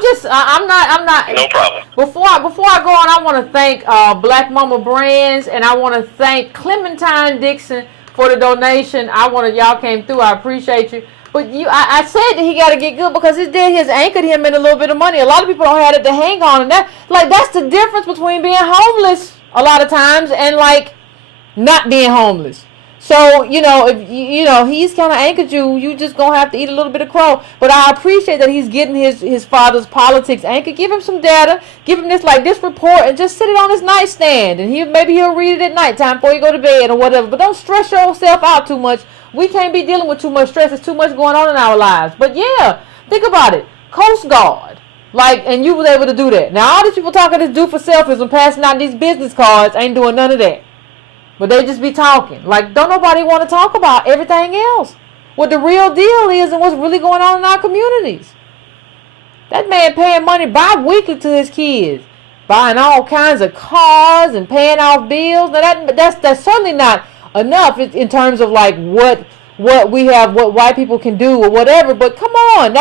not. No problem. Before I go on, I want to thank Black Mama Brands, and I want to thank Clementine Dixon for the donation. Y'all came through. I appreciate you. But I said that he got to get good because his dad has anchored him in a little bit of money. A lot of people don't have it to hang on, and that's the difference between being homeless a lot of times and not being homeless. So, if he's kind of anchored you just going to have to eat a little bit of crow. But I appreciate that he's getting his father's politics anchored. Give him some data. Give him this report and just sit it on his nightstand. And maybe he'll read it at nighttime before you go to bed or whatever. But don't stress yourself out too much. We can't be dealing with too much stress. There's too much going on in our lives. But yeah, think about it. Coast Guard. And you was able to do that. Now, all these people talking this do for selfies and passing out these business cards ain't doing none of that. But they just be talking. Don't nobody want to talk about everything else. What the real deal is and what's really going on in our communities. That man paying money bi-weekly to his kids. Buying all kinds of cars and paying off bills. Now that's certainly not enough in terms of what we have, what white people can do or whatever. But come on,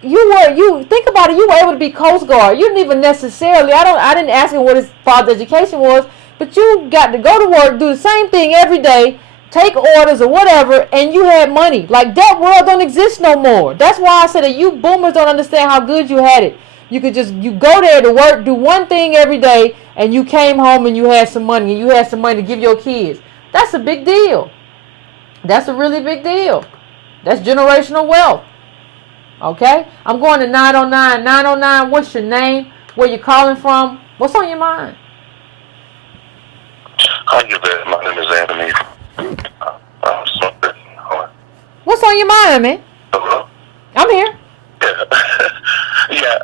you think about it. You were able to be Coast Guard. You didn't even necessarily. I didn't ask him what his father's education was. But you got to go to work, do the same thing every day, take orders or whatever, and you had money. That world don't exist no more. That's why I said that you boomers don't understand how good you had it. You go there to work, do one thing every day, and you came home and you had some money, and you had some money to give your kids. That's a big deal. That's a really big deal. That's generational wealth. Okay? I'm going to 909. 909, what's your name? Where you calling from? What's on your mind? Hi, Yvette. My name is Anthony. What's on your mind, man? Hello? I'm here. Yeah.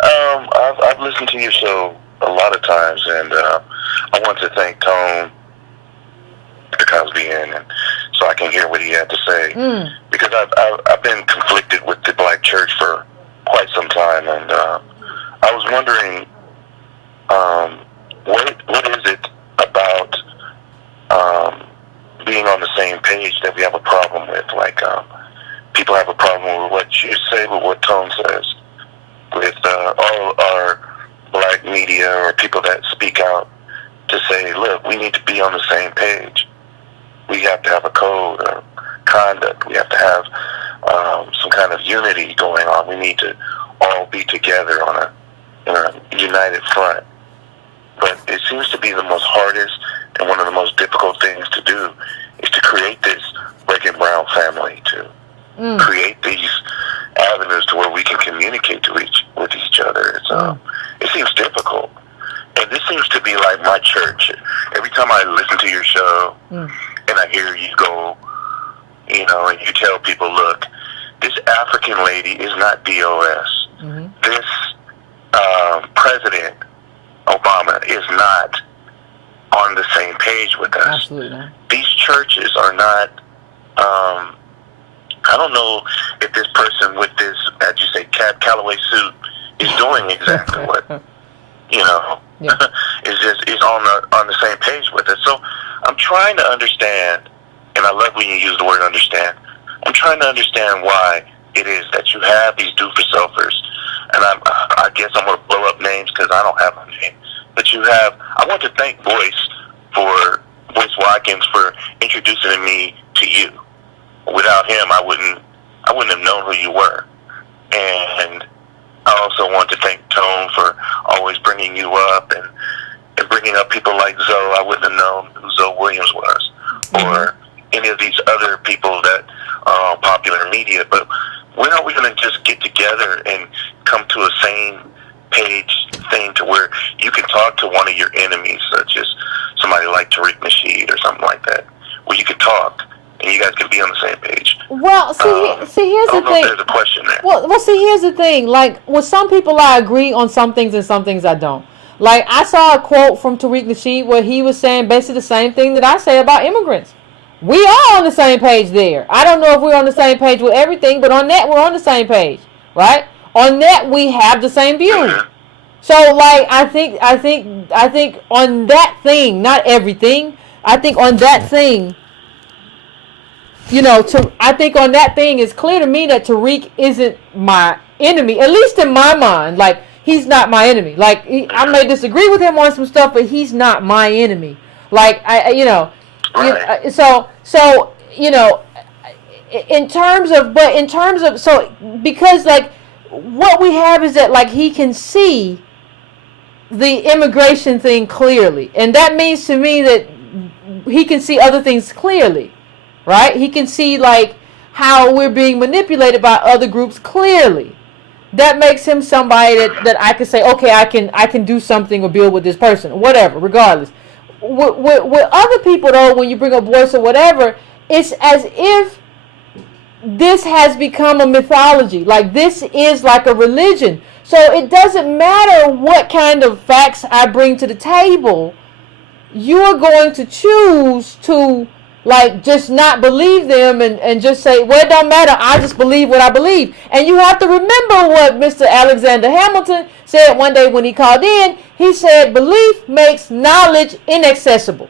I've listened to your show a lot of times, and I want to thank Tone Cosby and so I can hear what he had to say because I've been conflicted with the Black church for quite some time, and I was wondering what is it about being on the same page that we have a problem with. People have a problem with what you say, with what Tone says, with all our Black media or people that speak out to say, look, we need to be on the same page. We have to have a code of conduct. We have to have some kind of unity going on. We need to all be together on a united front. But it seems to be the most hardest and one of the most difficult things to do is to create this Breaking Brown family, to create these avenues to where we can communicate with each other. It seems difficult. And this seems to be like my church. Every time I listen to your show and I hear you go, you know, and you tell people, look, this African lady is not DOS. This President Obama is not on the same page with us. Absolutely not. These churches are not, I don't know if this person with this, as you say, Cab Calloway suit is doing exactly what, you know, is on the same page with us. So I'm trying to understand, and I love when you use the word understand. I'm trying to understand why it is that you have these do-for-selfers, and I guess I'm going to blow up names because I don't have a name. But you have, I want to thank Boyce Watkins for introducing me to you. Without him, I wouldn't have known who you were. And I also want to thank Tone for always bringing you up and bringing up people like Zoe. I wouldn't have known who Zoe Williams was, or any of these other people that are on popular media. But when are we going to just get together and come to a same page thing to where you can talk to one of your enemies, such as somebody like Tariq Nasheed or something like that, where you can talk and you guys can be on the same page? Well, see, here's the thing. I don't know if there's a question there. Well, see, here's the thing. Like, with some people, I agree on some things and some things I don't. Like, I saw a quote from Tariq Nasheed where he was saying basically the same thing that I say about immigrants. We are on the same page there. I don't know if we're on the same page with everything, but on that, we're on the same page, right? On that, we have the same view. So, like, I think on that thing, not everything, I think on that thing, you know, I think on that thing, it's clear to me that Tariq isn't my enemy, at least in my mind. Like, he's not my enemy. Like, I may disagree with him on some stuff, but he's not my enemy. Like, so, you know, in terms of, so, because, like, what we have is that, like, he can see the immigration thing clearly. And that means to me that he can see other things clearly, right? He can see, like, how we're being manipulated by other groups clearly. That makes him somebody that I can say, okay, I can do something or build with this person, whatever, regardless. With other people, though, when you bring up Boyce or whatever, it's as if this has become a mythology. Like, this is like a religion. So it doesn't matter what kind of facts I bring to the table. You're going to choose to, like, just not believe them and just say, well, it don't matter. I just believe what I believe. And you have to remember what Mr. Alexander Hamilton said one day when he called in. He said, belief makes knowledge inaccessible.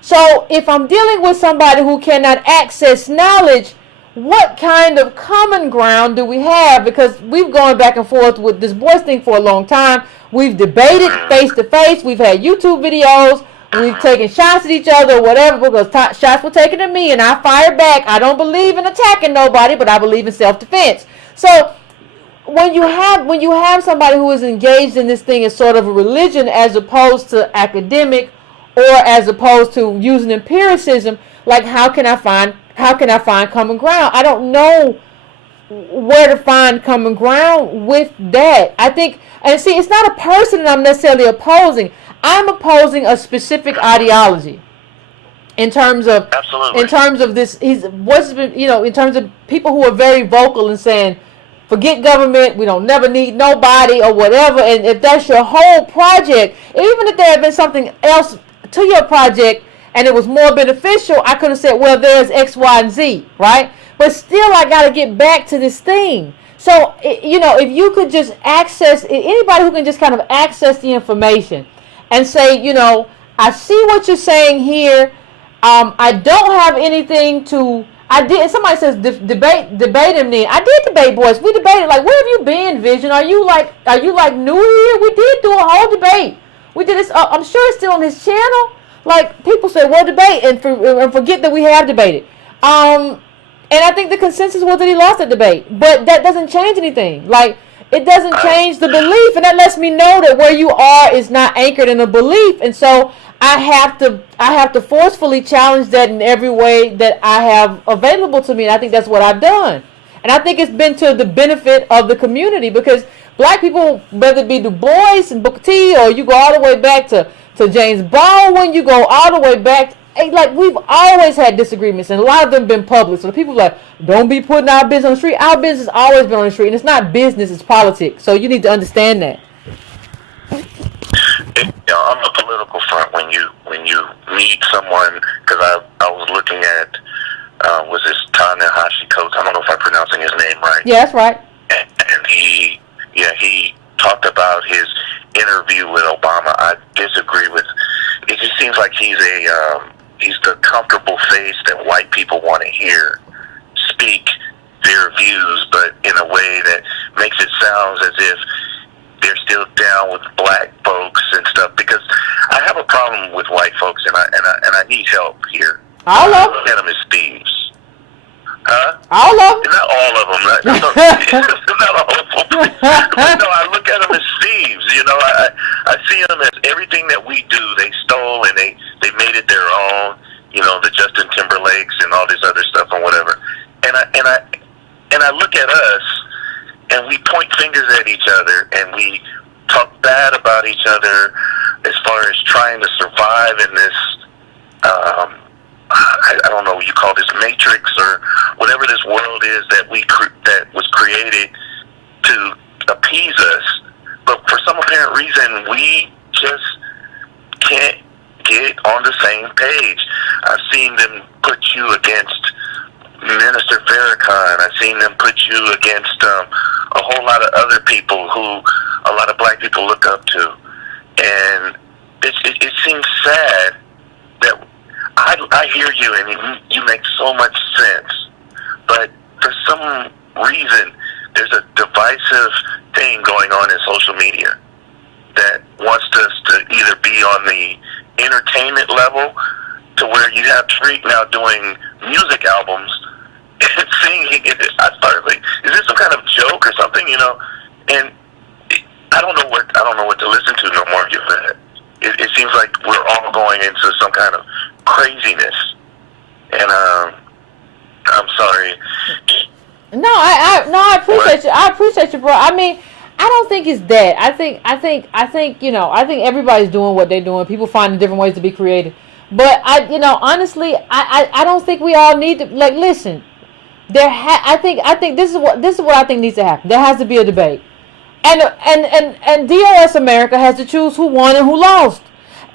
So if I'm dealing with somebody who cannot access knowledge, what kind of common ground do we have? Because we've gone back and forth with this Boyce thing for a long time. We've debated face to face. We've had YouTube videos. We've taken shots at each other or whatever, because shots were taken at me and I fired back. I don't believe in attacking nobody, but I believe in self-defense. So when you have somebody who is engaged in this thing as sort of a religion as opposed to academic, or as opposed to using empiricism, like, how can I find common ground? I don't know where to find common ground with that. I think, and see, it's not a person that I'm necessarily opposing. I'm opposing a specific ideology in terms of this. In terms of people who are very vocal and saying, forget government, we don't never need nobody or whatever. And if that's your whole project, even if there had been something else to your project and it was more beneficial, I could have said, well, there's X, Y, and Z, right? But still, I got to get back to this thing. So, if you could just access, anybody who can just kind of access the information and say, I see what you're saying here. I don't have anything to, somebody says debate him then. I did debate Boyce. We debated, like, where have you been, Vision? Are you like new here? We did do a whole debate We did this. I'm sure it's still on his channel. Like, people say, well, debate, and forget that we have debated. And I think the consensus was that he lost the debate. But that doesn't change anything. Like, it doesn't change the belief. And that lets me know that where you are is not anchored in a belief. And so I have to forcefully challenge that in every way that I have available to me. And I think that's what I've done. And I think it's been to the benefit of the community, because black people, whether it be Du Bois and Booker T, or you go all the way back to James Baldwin, you go all the way back, like, we've always had disagreements, and a lot of them been public. So the people like, don't be putting our business on the street. Our business has always been on the street, and it's not business, it's politics. So you need to understand that. On the political front, when you meet someone, because I was looking at, was this Ta-Nehisi Coates? I don't know if I'm pronouncing his name right. Yeah, that's right. And he talked about his interview with Obama. I disagree with. It just seems like he's the comfortable face that white people want to hear speak their views, but in a way that makes it sound as if they're still down with black folks and stuff. Because I have a problem with white folks, and I need help here. All of them. Look at them as thieves. Huh? All of them. Not all of them. Not all of them. But no, I look at them as thieves. You know, I see them as everything that we do, they stole and they made it their own. You know, the Justin Timberlakes and all this other stuff and whatever. And I look at us, and we point fingers at each other, and we talk bad about each other as far as trying to survive in this. I don't know what you call this, matrix or whatever this world is that that was created to appease us. But for some apparent reason, we just can't get on the same page. I've seen them put you against Minister Farrakhan. I've seen them put you against a whole lot of other people who a lot of black people look up to. And it seems sad that I hear you, and you make so much sense. But for some reason, there's a divisive thing going on in social media that wants us to either be on the entertainment level, to where you have Tariq now doing music albums and singing. I started like, is this some kind of joke or something? You know, and I don't know what to listen to no more. It seems like we're all going into some kind of craziness, and I'm sorry. No, I appreciate you. I appreciate you, bro. I mean, I don't think it's that. I think you know, I think everybody's doing what they're doing. People finding different ways to be creative. But honestly, I don't think we all need to, like, listen. I think this is what I think needs to happen. There has to be a debate. And DOS America has to choose who won and who lost.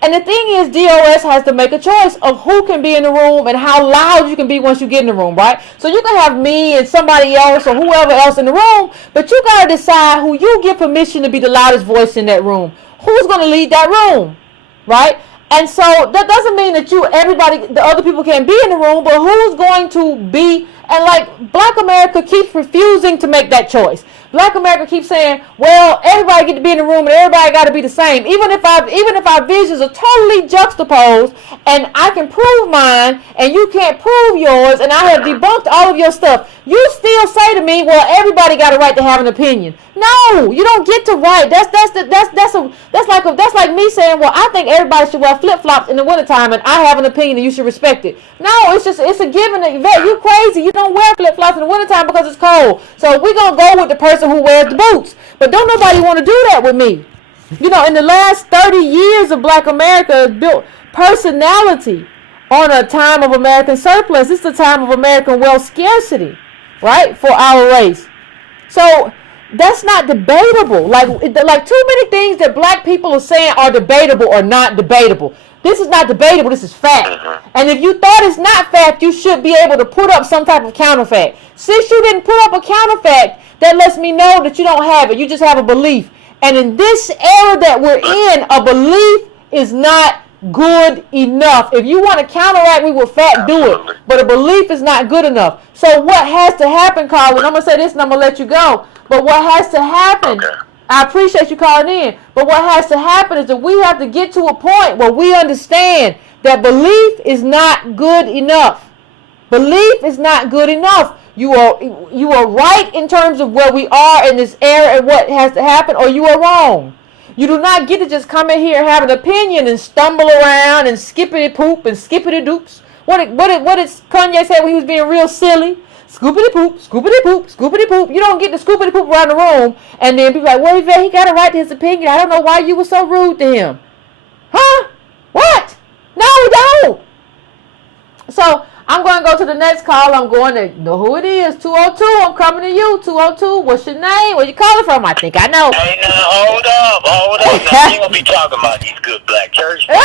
And the thing is, DOS has to make a choice of who can be in the room and how loud you can be once you get in the room, right? So you can have me and somebody else or whoever else in the room, but you got to decide who you give permission to be the loudest voice in that room. Who's going to lead that room, right? And so that doesn't mean that the other people can't be in the room, but who's going to be? And like, Black America keeps refusing to make that choice. Black America keeps saying, well, everybody get to be in the room and everybody got to be the same. Even if our visions are totally juxtaposed and I can prove mine and you can't prove yours and I have debunked all of your stuff, you still say to me, well, everybody got a right to have an opinion. No, you don't get to right. That's like me saying, well, I think everybody should wear flip-flops in the wintertime and I have an opinion and you should respect it. No, it's a given. Yvette, you crazy. You don't wear flip-flops in the wintertime because it's cold. So we're going to go with the person who wears the boots. But don't nobody want to do that with me. You know, in the last 30 years of Black America built personality on a time of American surplus. It's the time of American wealth scarcity, right, for our race. So that's not debatable. Like too many things that black people are saying are debatable or not debatable. This is not debatable. This is fact. And if you thought it's not fact, you should be able to put up some type of counterfact. Since you didn't put up a counterfact, that lets me know that you don't have it. You just have a belief. And in this era that we're in, a belief is not good enough. If you want to counteract me with fact, do it. But a belief is not good enough. So what has to happen, Colin, I'm going to say this and I'm going to let you go. But what has to happen I appreciate you calling in. But what has to happen is that we have to get to a point where we understand that belief is not good enough. Belief is not good enough. You are right in terms of where we are in this era and what has to happen, or you are wrong. You do not get to just come in here and have an opinion and stumble around and skippity poop and skippity doops. What did Kanye say when he was being real silly? Scoopity poop, scoopity poop, scoopity poop. You don't get to scoopity poop around the room and then be like, well, Yvette, he got a right to his opinion. I don't know why you were so rude to him. Huh? What? No, don't. So I'm going to go to the next call. I'm going to know who it is. 202. I'm coming to you. 202. What's your name? Where you calling from? I think I know. Hey, now, hold up. Now, you ain't going to be talking about these good black church boys.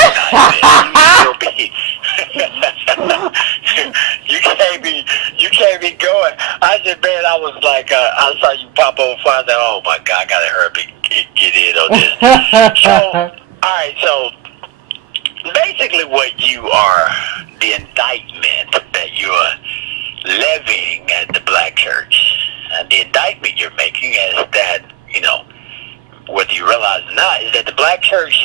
You can't be going. I just, man, I was like, I saw you pop over and I said, oh my God, I got to hurry get in on this. So, all right, so basically what you are, the indictment that you're levying at the black church, and the indictment you're making is that, you know, whether you realize or not, is that the black church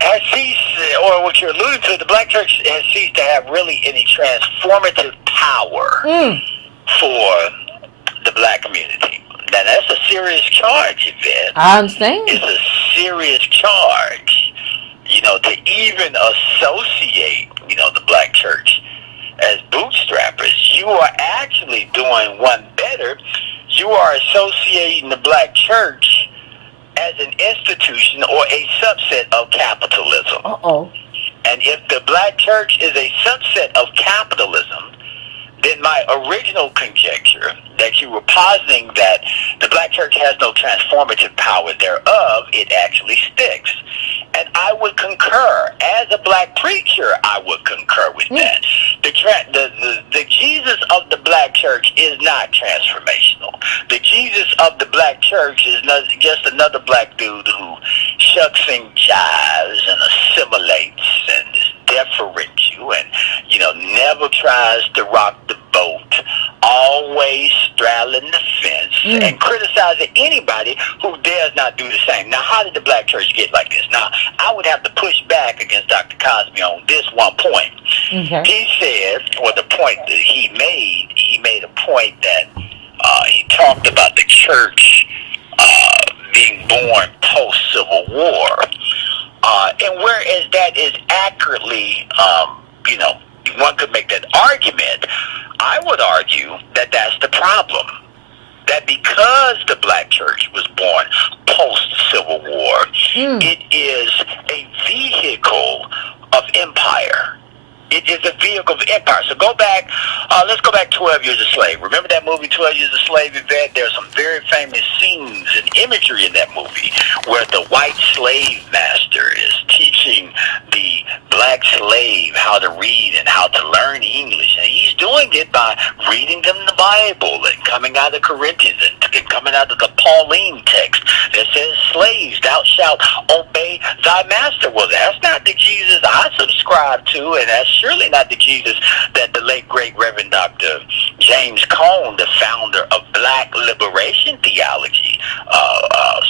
has ceased, or what you're alluding to, the black church has ceased to have really any transformative power for the black community. Now, that's a serious charge, Yvette. I understand. It's a serious charge, you know, to even associate, you know, the black church as bootstrappers. You are actually doing one better. You are associating the black church as an institution or a subset of capitalism. Uh-oh. And if the black church is a subset of capitalism, then my original conjecture that you were positing that the black church has no transformative power thereof, it actually sticks. And I would concur. As a black preacher, I would concur with that. The Jesus of the black church is not transformational. The Jesus of the black church is just another black dude who shucks and jives and assimilates and is deferential and, you know, never tries to rock the boat, always straddling the fence and criticizing anybody who dares not do the same. Now, how did the black church get like this? Now, I would have to push back against Dr. Cosby on this one point. Okay. He said, or the point that he made a point that he talked about the church being born post-Civil War. And whereas that is accurately, you know, one could make that argument, I would argue that that's the problem. That because the black church was born post-Civil War, it is a vehicle of empire. It is a vehicle of empire. So go back, let's go back 12 Years a Slave. Remember that movie, 12 Years a Slave, Yvette? There's some very famous scenes and imagery in that movie where the white slave master is teaching the black slave how to read and how to learn English. And he's doing it by reading them the Bible and coming out of Corinthians and coming out of the Pauline text that says, slaves, thou shalt obey thy master. Well, that's not the Jesus I subscribe to, and that's surely not the Jesus that the late, great Reverend Dr. James Cone, the founder of Black Liberation Theology,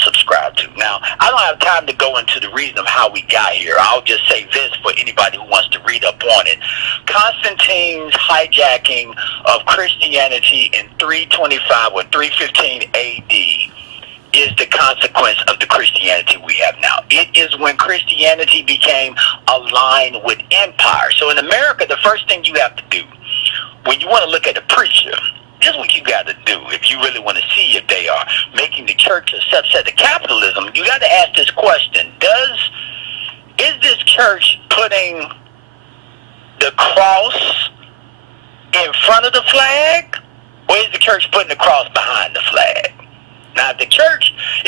subscribed to. Now, I don't have time to go into the reason of how we got here. I'll just say this for anybody who wants to read up on it. Constantine's hijacking of Christianity in 325 or 315 A.D. is the consequence of the Christianity we have now. It is when Christianity became aligned with empire. So in America, the first thing you have to do, when you want to look at a preacher, this is what you got to do if you really want to see if they are making the church a subset of capitalism. You got to ask this question: is this church putting the cross in front of the flag, or is the church putting the cross behind the flag? Now, if the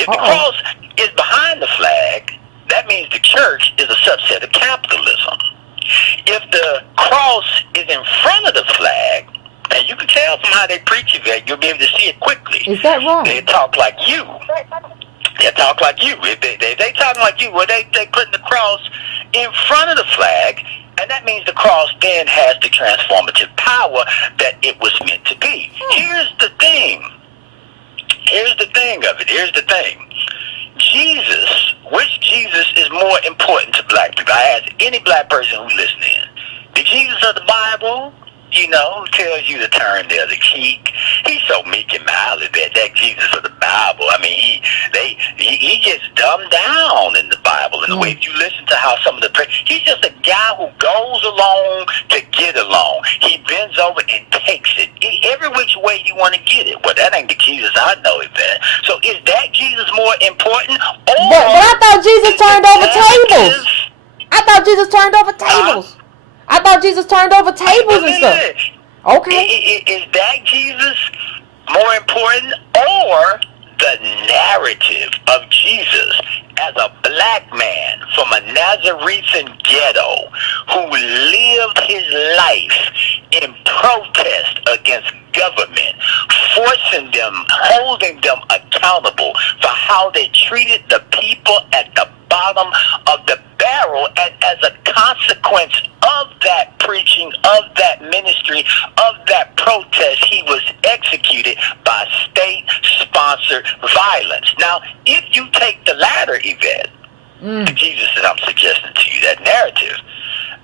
cross is behind the flag, that means the church is a subset of capitalism. If the cross is in front of the flag, and you can tell from how they preach it, you'll be able to see it quickly. Is that right? They talk like you. They talk like you. If they talking like you, well, they putting the cross in front of the flag, and that means the cross then has the transformative power that it was meant to be. Here's the thing. here's the thing of it. Here's the thing. Jesus, which Jesus is more important to black people? I ask any black person who listening. The Jesus of the Bible, you know, who tells you to turn the other cheek. He's so meek and mild that Jesus of the Bible. I mean, he gets dumbed down in the Bible. And the way you listen to how some of the he's just a guy who goes along to get along. He bends over and takes it every which way you want to get it. Well, that ain't the Jesus I know, Yvette. So is that Jesus more important? Or but I thought Jesus turned over tables. I thought Jesus turned over tables. I thought Jesus turned over tables and stuff. Okay. Is that Jesus more important, or the narrative of Jesus as a black man from a Nazarene ghetto who lived his life in protest against government, forcing them, holding them accountable for how they treated the people at the bottom of the barrel, and as a consequence of that preaching, of that ministry, of that protest, he was executed by state-sponsored violence. Now, if you take the latter, Yvette, the Jesus that I'm suggesting to you, that narrative,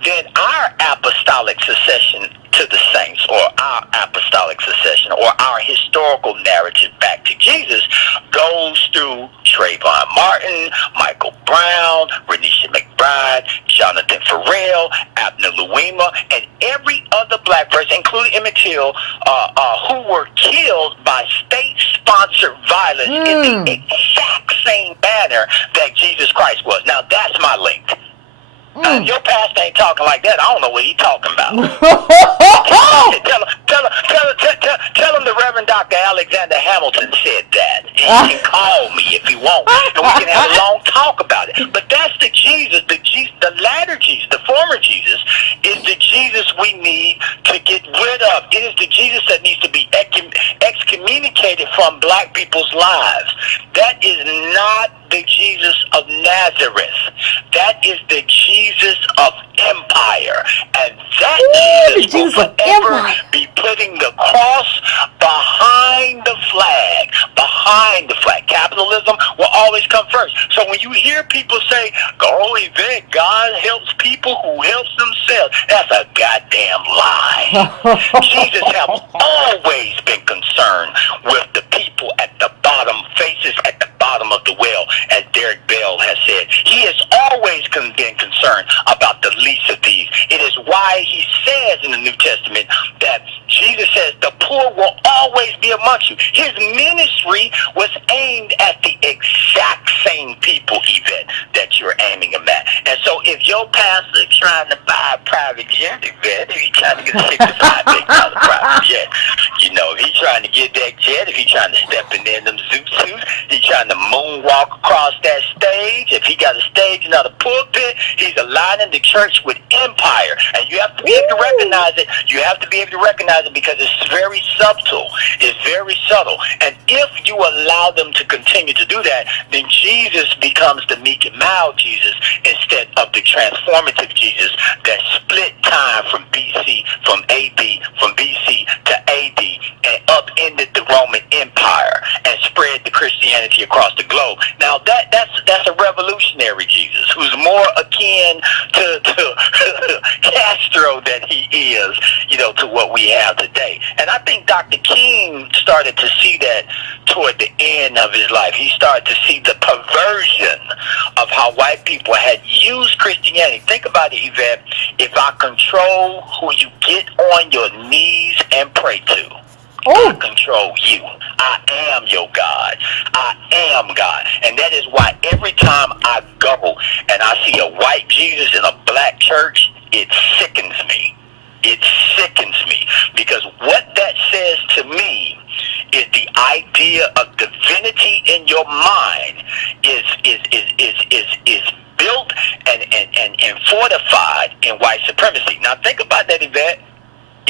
then our apostolic succession to the saints, or our apostolic succession, or our historical narrative back to Jesus, goes through Trayvon Martin, Michael Brown, Renisha McBride, Jonathan Farrell, Abner Louima, and every other black person, including Emmett Till, who were killed by state-sponsored violence in the exact same manner that Jesus Christ was. Now, that's my link. If your pastor ain't talking like that, I don't know what he's talking about. Tell him the Reverend Dr. Alexander Hamilton said that. He can call me if he wants, and we can have a long talk about it. But that's the Jesus, the latter Jesus, the former Jesus, is the Jesus we need to get rid of. It is the Jesus that needs to be excommunicated from black people's lives. That is not the Jesus of Nazareth. That is the Jesus of empire. And that Jesus will forever be putting the cross behind the flag. Behind the flag. Capitalism will always come first. So when you hear people say, "Oh, Yvette, God helps people who helps themselves," that's a goddamn lie. Jesus has always been concerned with the people at the bottom, faces at the bottom of the well, as Derek Bell has said. He has always been concerned about the least of these. It is why he says in the New Testament that Jesus says the poor will always be amongst you. His ministry was aimed at the exact same people, Yvette, that you're aiming them at. And so if your pastor is trying to buy a private jet, Yvette, if he's trying to get a $65 big private jet, you know, if he's trying to get that jet, if he's trying to step in there in them zoot suits, he's trying to moonwalk across that stage, if he got a stage and not a pulpit, he's aligning the church with empire. And you have to be able to recognize it. You have to be able to recognize it because it's very subtle. It's very subtle. And if you allow them to continue to do that, then Jesus becomes the meek and mild Jesus instead of the transformative Jesus that split time from BC, from AD, from BC to AD, and upended the Roman Empire and spread the Christianity across the globe. Now that's a revolutionary Jesus who's more akin to Castro than he is, you know, to what we have today. And I think Dr. King started to see that toward the end of his life. He started to see the perversion of how white people had used Christianity. Think about it, Yvette. If I control who you get on your knees and pray to, I control you. I am your God. I am God. And that is why every time I go and I see a white Jesus in a black church, it sickens me. It sickens me. Because what that says to me is the idea of divinity in your mind is built and fortified in white supremacy. Now think about that, Yvette.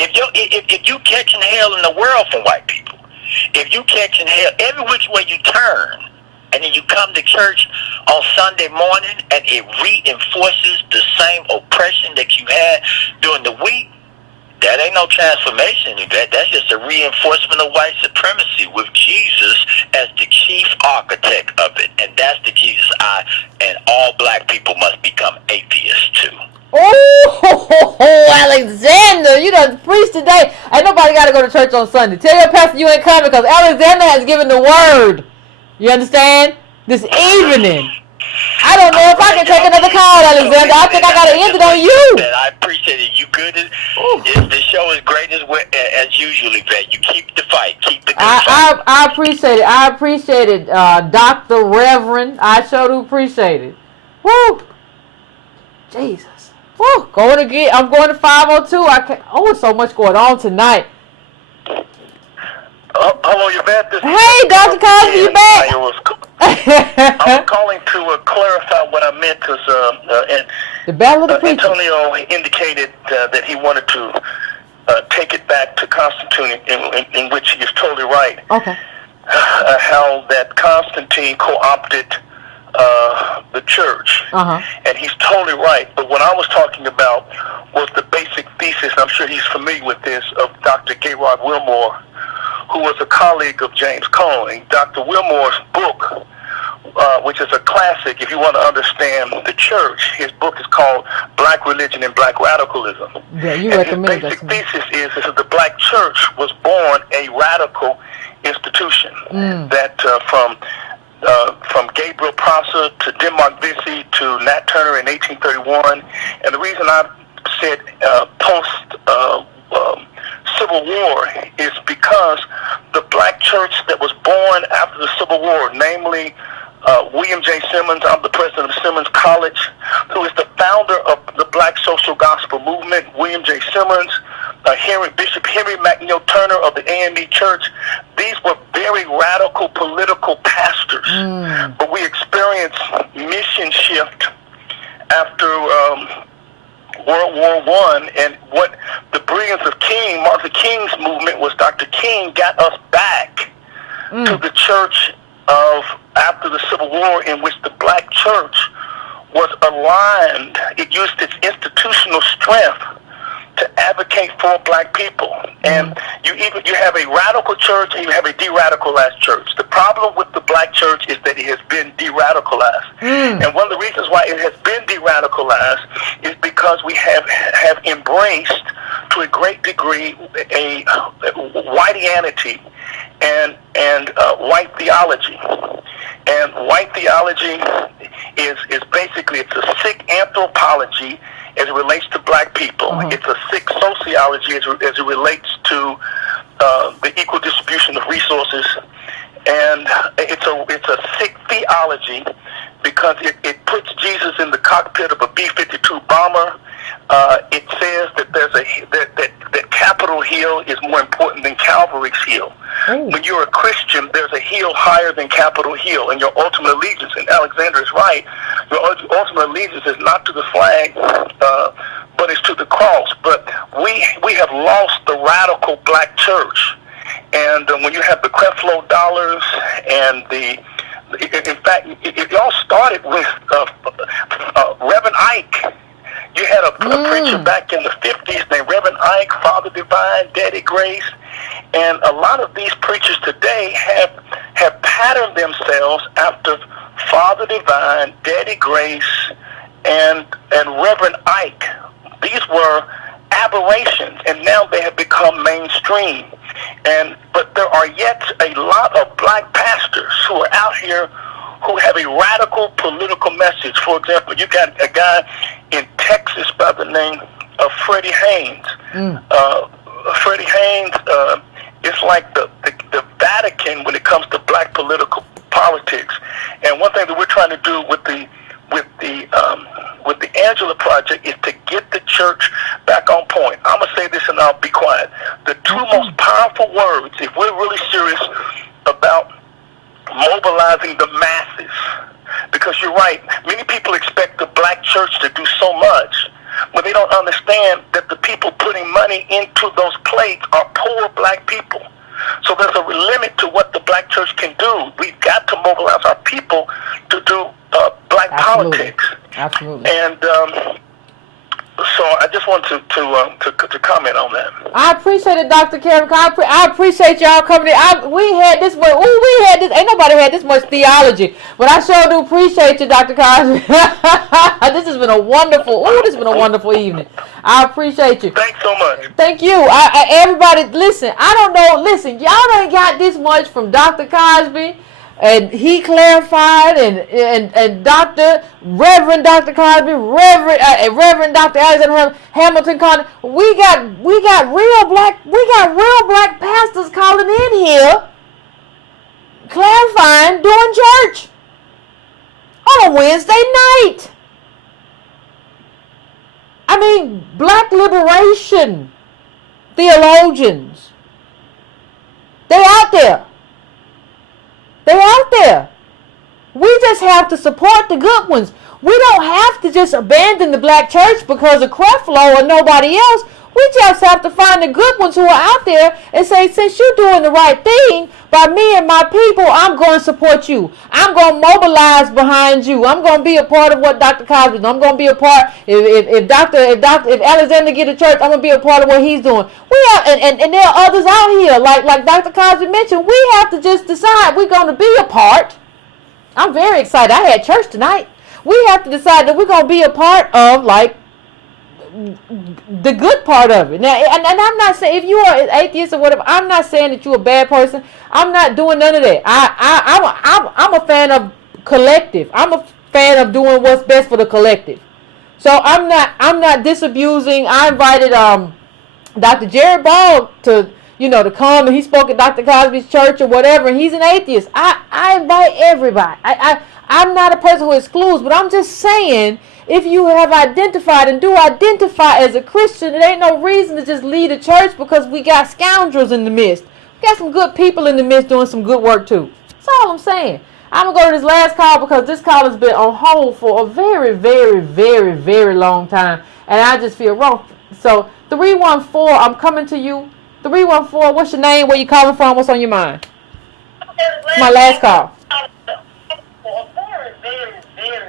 If you catching hell in the world from white people, if you catching hell every which way you turn, and then you come to church on Sunday morning and it reinforces the same oppression that you had during the week, That ain't no transformation, Yvette. That's just a reinforcement of white supremacy with Jesus as the chief architect of it. And that's the Jesus and all black people must become atheists too. Oh, Alexander, you done preached today. Ain't nobody got to go to church on Sunday. Tell your pastor you ain't coming because Alexander has given the word. You understand? This evening. I don't know if I can take another call, Alexander. I think I got to end it on you. I appreciate it. You good? The show is great as usual, Yvette. You keep the fight. Keep the good fight. I appreciate it. I appreciate it, Dr. Reverend. I sure do appreciate it. Woo. Jesus. Woo. Going again. I'm going to 502. It's so much going on tonight. Hello, Yvette. Hey, Dr. Cosby, you back? I was calling to clarify what I meant because the battle of the preachers. Antonio indicated that he wanted to take it back to Constantine, in which he is totally right. Okay. How that Constantine co-opted the church. And he's totally right. But what I was talking about was the basic thesis, I'm sure he's familiar with this, of Dr. Gaylord Wilmore, who was a colleague of James Cone. Dr. Wilmore's book, which is a classic if you want to understand the church, his book is called Black Religion and Black Radicalism. Yeah, you and recommend his basic thesis is that the black church was born a radical institution that from Gabriel Prosser to Denmark Vesey to Nat Turner in 1831. And the reason I said Civil War is because the black church that was born after the Civil War, namely William J. Simmons, I'm the president of Simmons College, who is the founder of the Black Social Gospel Movement, William J. Simmons, Bishop Henry McNeil Turner of the AME Church. These were very radical political pastors, but we experienced mission shift after World War I, and what the brilliance of Martin Luther King's movement was Dr. King got us back to the church of after the Civil War, in which the black church was aligned. It used its institutional strength to advocate for black people. And you have a radical church and you have a de-radicalized church. The problem with the black church is that it has been de-radicalized. And one of the reasons why it has been de-radicalized is because we have embraced to a great degree a whiteianity and white theology. And white theology is basically, it's a sick anthropology as it relates to black people. It's a sick sociology as it relates to the equal distribution of resources, and it's a sick theology because it puts Jesus in the cockpit of a B-52 bomber. It says that that Capitol Hill is more important than Calvary's Hill. When you're a Christian, there's a hill higher than Capitol Hill, and your ultimate allegiance, and Alexander is right, your ultimate allegiance is not to the flag, but it's to the cross. But we have lost the radical black church. And when you have the Creflo Dollars and in fact, it all started with Reverend Ike. You had a preacher back in the 50s named Reverend Ike, Father Divine, Daddy Grace, and a lot of these preachers today have patterned themselves after Father Divine, Daddy Grace, and Reverend Ike. These were aberrations, and now they have become mainstream. But there are yet a lot of black pastors who are out here who have a radical political message. For example, you got a guy in Texas by the name of Freddie Haynes. Freddie Haynes is like the Vatican when it comes to black political politics. And one thing that we're trying to do with the Angela Project is to get the church back on point. I'm gonna say this and I'll be quiet. The two most powerful words, if we're really serious about mobilizing the masses, because you're right, many people expect the black church to do so much, but they don't understand that the people putting money into those plates are poor black people. So there's a limit to what the black church can do. We've got to mobilize our people to do black politics. Absolutely. And So I just want to comment on that. I appreciate it, Dr. Kevin. I appreciate y'all coming in. We had this much. We had this. Ain't nobody had this much theology, but I sure do appreciate you, Dr. Cosby. This has been a wonderful. This has been a wonderful evening. I appreciate you. Thanks so much. Thank you. Everybody, listen. I don't know. Listen, y'all ain't got this much from Dr. Cosby. And he clarified, and Reverend Dr. Cosby, Reverend Dr. Alexander Hamilton Conner. We got real black pastors calling in here, clarifying doing church on a Wednesday night. I mean, black liberation theologians. They out there. They're out there. We just have to support the good ones. We don't have to just abandon the black church because of Creflo or nobody else. We just have to find the good ones who are out there and say, since you're doing the right thing by me and my people, I'm going to support you. I'm going to mobilize behind you. I'm going to be a part of what Dr. Cosby does. I'm going to be a part. If Alexander get a church, I'm going to be a part of what he's doing. We have, and there are others out here, like Dr. Cosby mentioned. We have to just decide we're going to be a part. I'm very excited. I had church tonight. We have to decide that we're going to be a part of, like, the good part of it. Now, and I'm not saying if you are an atheist or whatever, I'm not saying that you're a bad person. I'm not doing none of that. I'm a fan of collective. I'm a fan of doing what's best for the collective. So I'm not disabusing. I invited Dr. Jared Ball to come, and he spoke at Dr. Cosby's church or whatever, and he's an atheist. I invite everybody. I'm not a person who excludes, but I'm just saying, if you have identified and do identify as a Christian, it ain't no reason to just leave the church because we got scoundrels in the midst. We got some good people in the midst doing some good work too. That's all I'm saying. I'm going to go to this last call because this call has been on hold for a very, very, very, very long time. And I just feel wrong. So 314, I'm coming to you. 314, what's your name? Where you calling from? What's on your mind? It's my last call.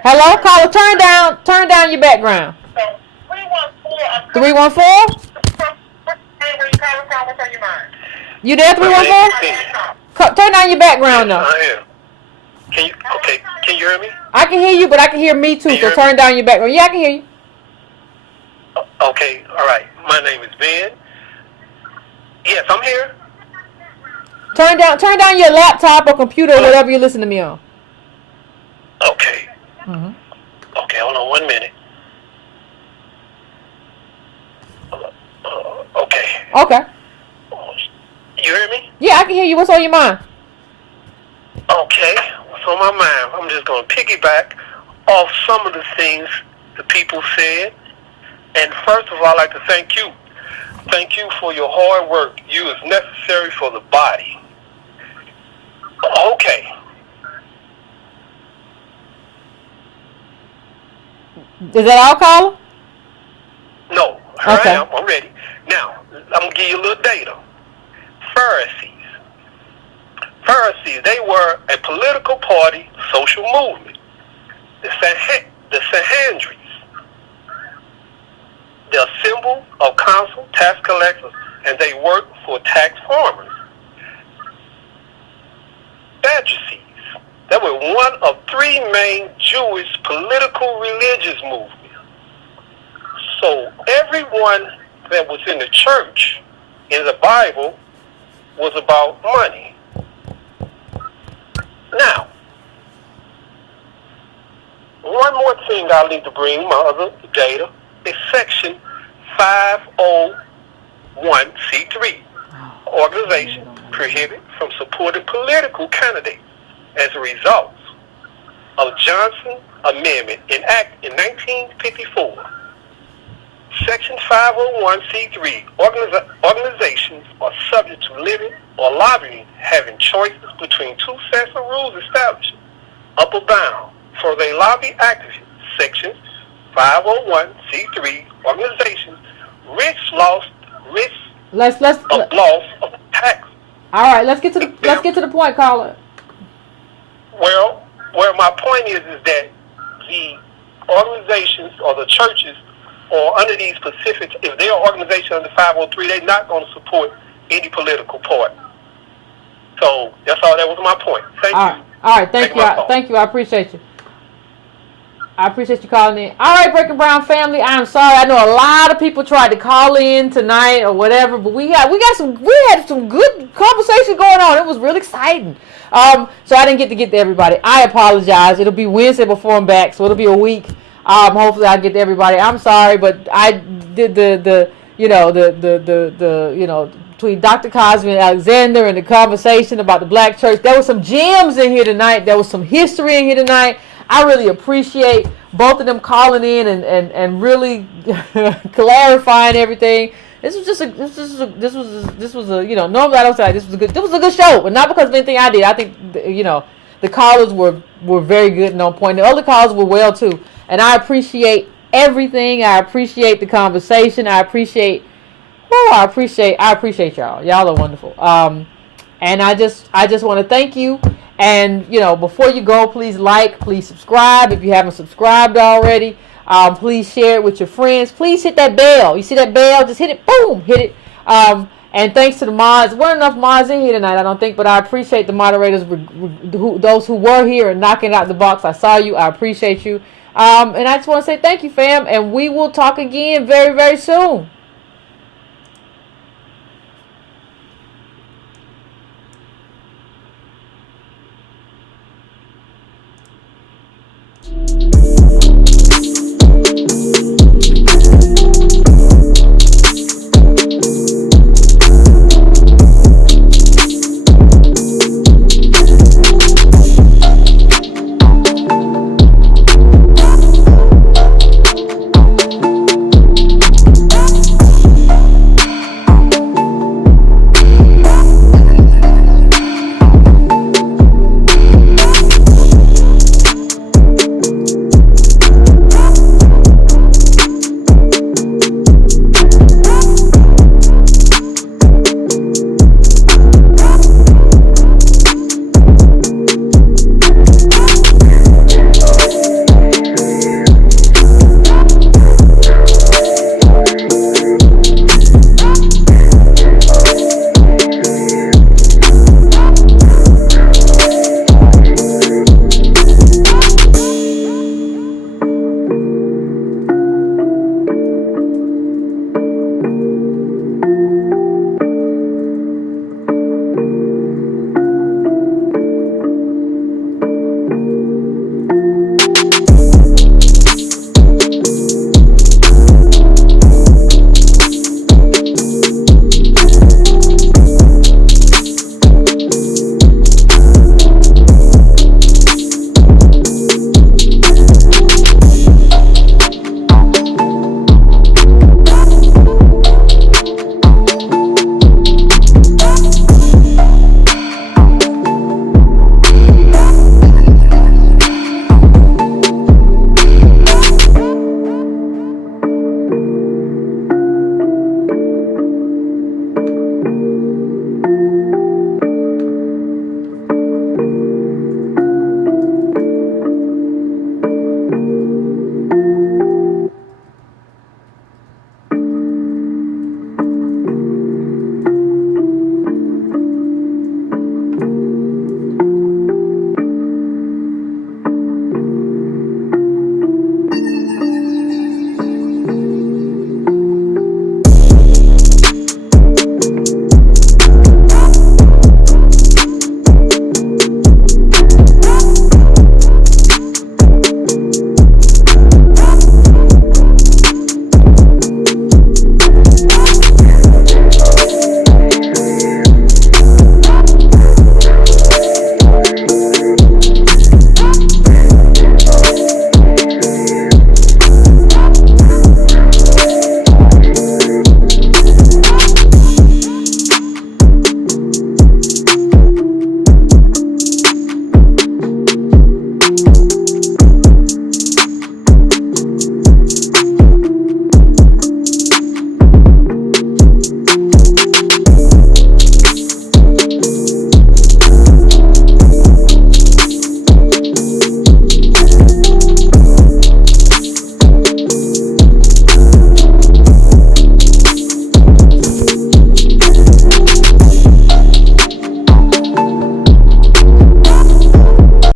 Hello, caller. Turn down your background. 314? You there, 314? Turn down your background though. I am. Can you hear me? I can hear you, but I can hear me too, so turn down your background. Yeah, I can hear you. Okay, all right. My name is Ben. Yes, I'm here. Turn down your laptop or computer or whatever you listen to me on. Okay. Mm-hmm. Okay, hold on 1 minute. Okay. Okay. You hear me? Yeah, I can hear you. What's on your mind? Okay. What's on my mind? I'm just going to piggyback off some of the things the people said. And first of all, I'd like to thank you. Thank you for your hard work. You is necessary for the body. Okay. Is that all, caller? No. Here Okay. I am. I'm ready. Now, I'm going to give you a little data. Pharisees, they were a political party, social movement. The Sanhedrin, they're a symbol of council, tax collectors, and they work for tax farmers. Sadducees, they were one of three main Jewish political religious movements. So everyone that was in the church in the Bible was about money. Now, one more thing I need to bring, my other data, is Section 501c3. Organization prohibited from supporting political candidates as a result of Johnson Amendment enacted in 1954. Section 501c3, organizations are subject to limit or lobbying having choices between two sets of rules established, upper bound, for they lobby activists. Section 501c3, organizations risk loss of tax. All right, let's get to the point, caller. Well, my point is that the organizations or the churches or under these specific, if they're an organization under 503, they're not going to support any political party. So that's all. That was my point. Thank you. All right. Thank you. Thank you. I appreciate you. I appreciate you calling in. All right, Breaking Brown family. I'm sorry. I know a lot of people tried to call in tonight or whatever, but we had some good conversation going on. It was really exciting. So I didn't get to everybody. I apologize. It'll be Wednesday before I'm back, so it'll be a week. Hopefully I'll get to everybody. I'm sorry, but I did the between Dr. Cosby and Alexander and the conversation about the black church. There was some gems in here tonight. There was some history in here tonight. I really appreciate both of them calling in and really clarifying everything. This was normally I don't say this was a good show, but not because of anything I did. I think the callers were very good and on point. The other callers were well too, and I appreciate everything. I appreciate the conversation. I appreciate y'all. Y'all are wonderful. And I just want to thank you. And, before you go, please please subscribe if you haven't subscribed already. Please share it with your friends. Please hit that bell. You see that bell? Just hit it. Boom. Hit it. And thanks to the mods. There weren't enough mods in here tonight, I don't think, but I appreciate the moderators, those who were here and knocking out the box. I saw you. I appreciate you. And I just want to say thank you, fam. And we will talk again very, very soon.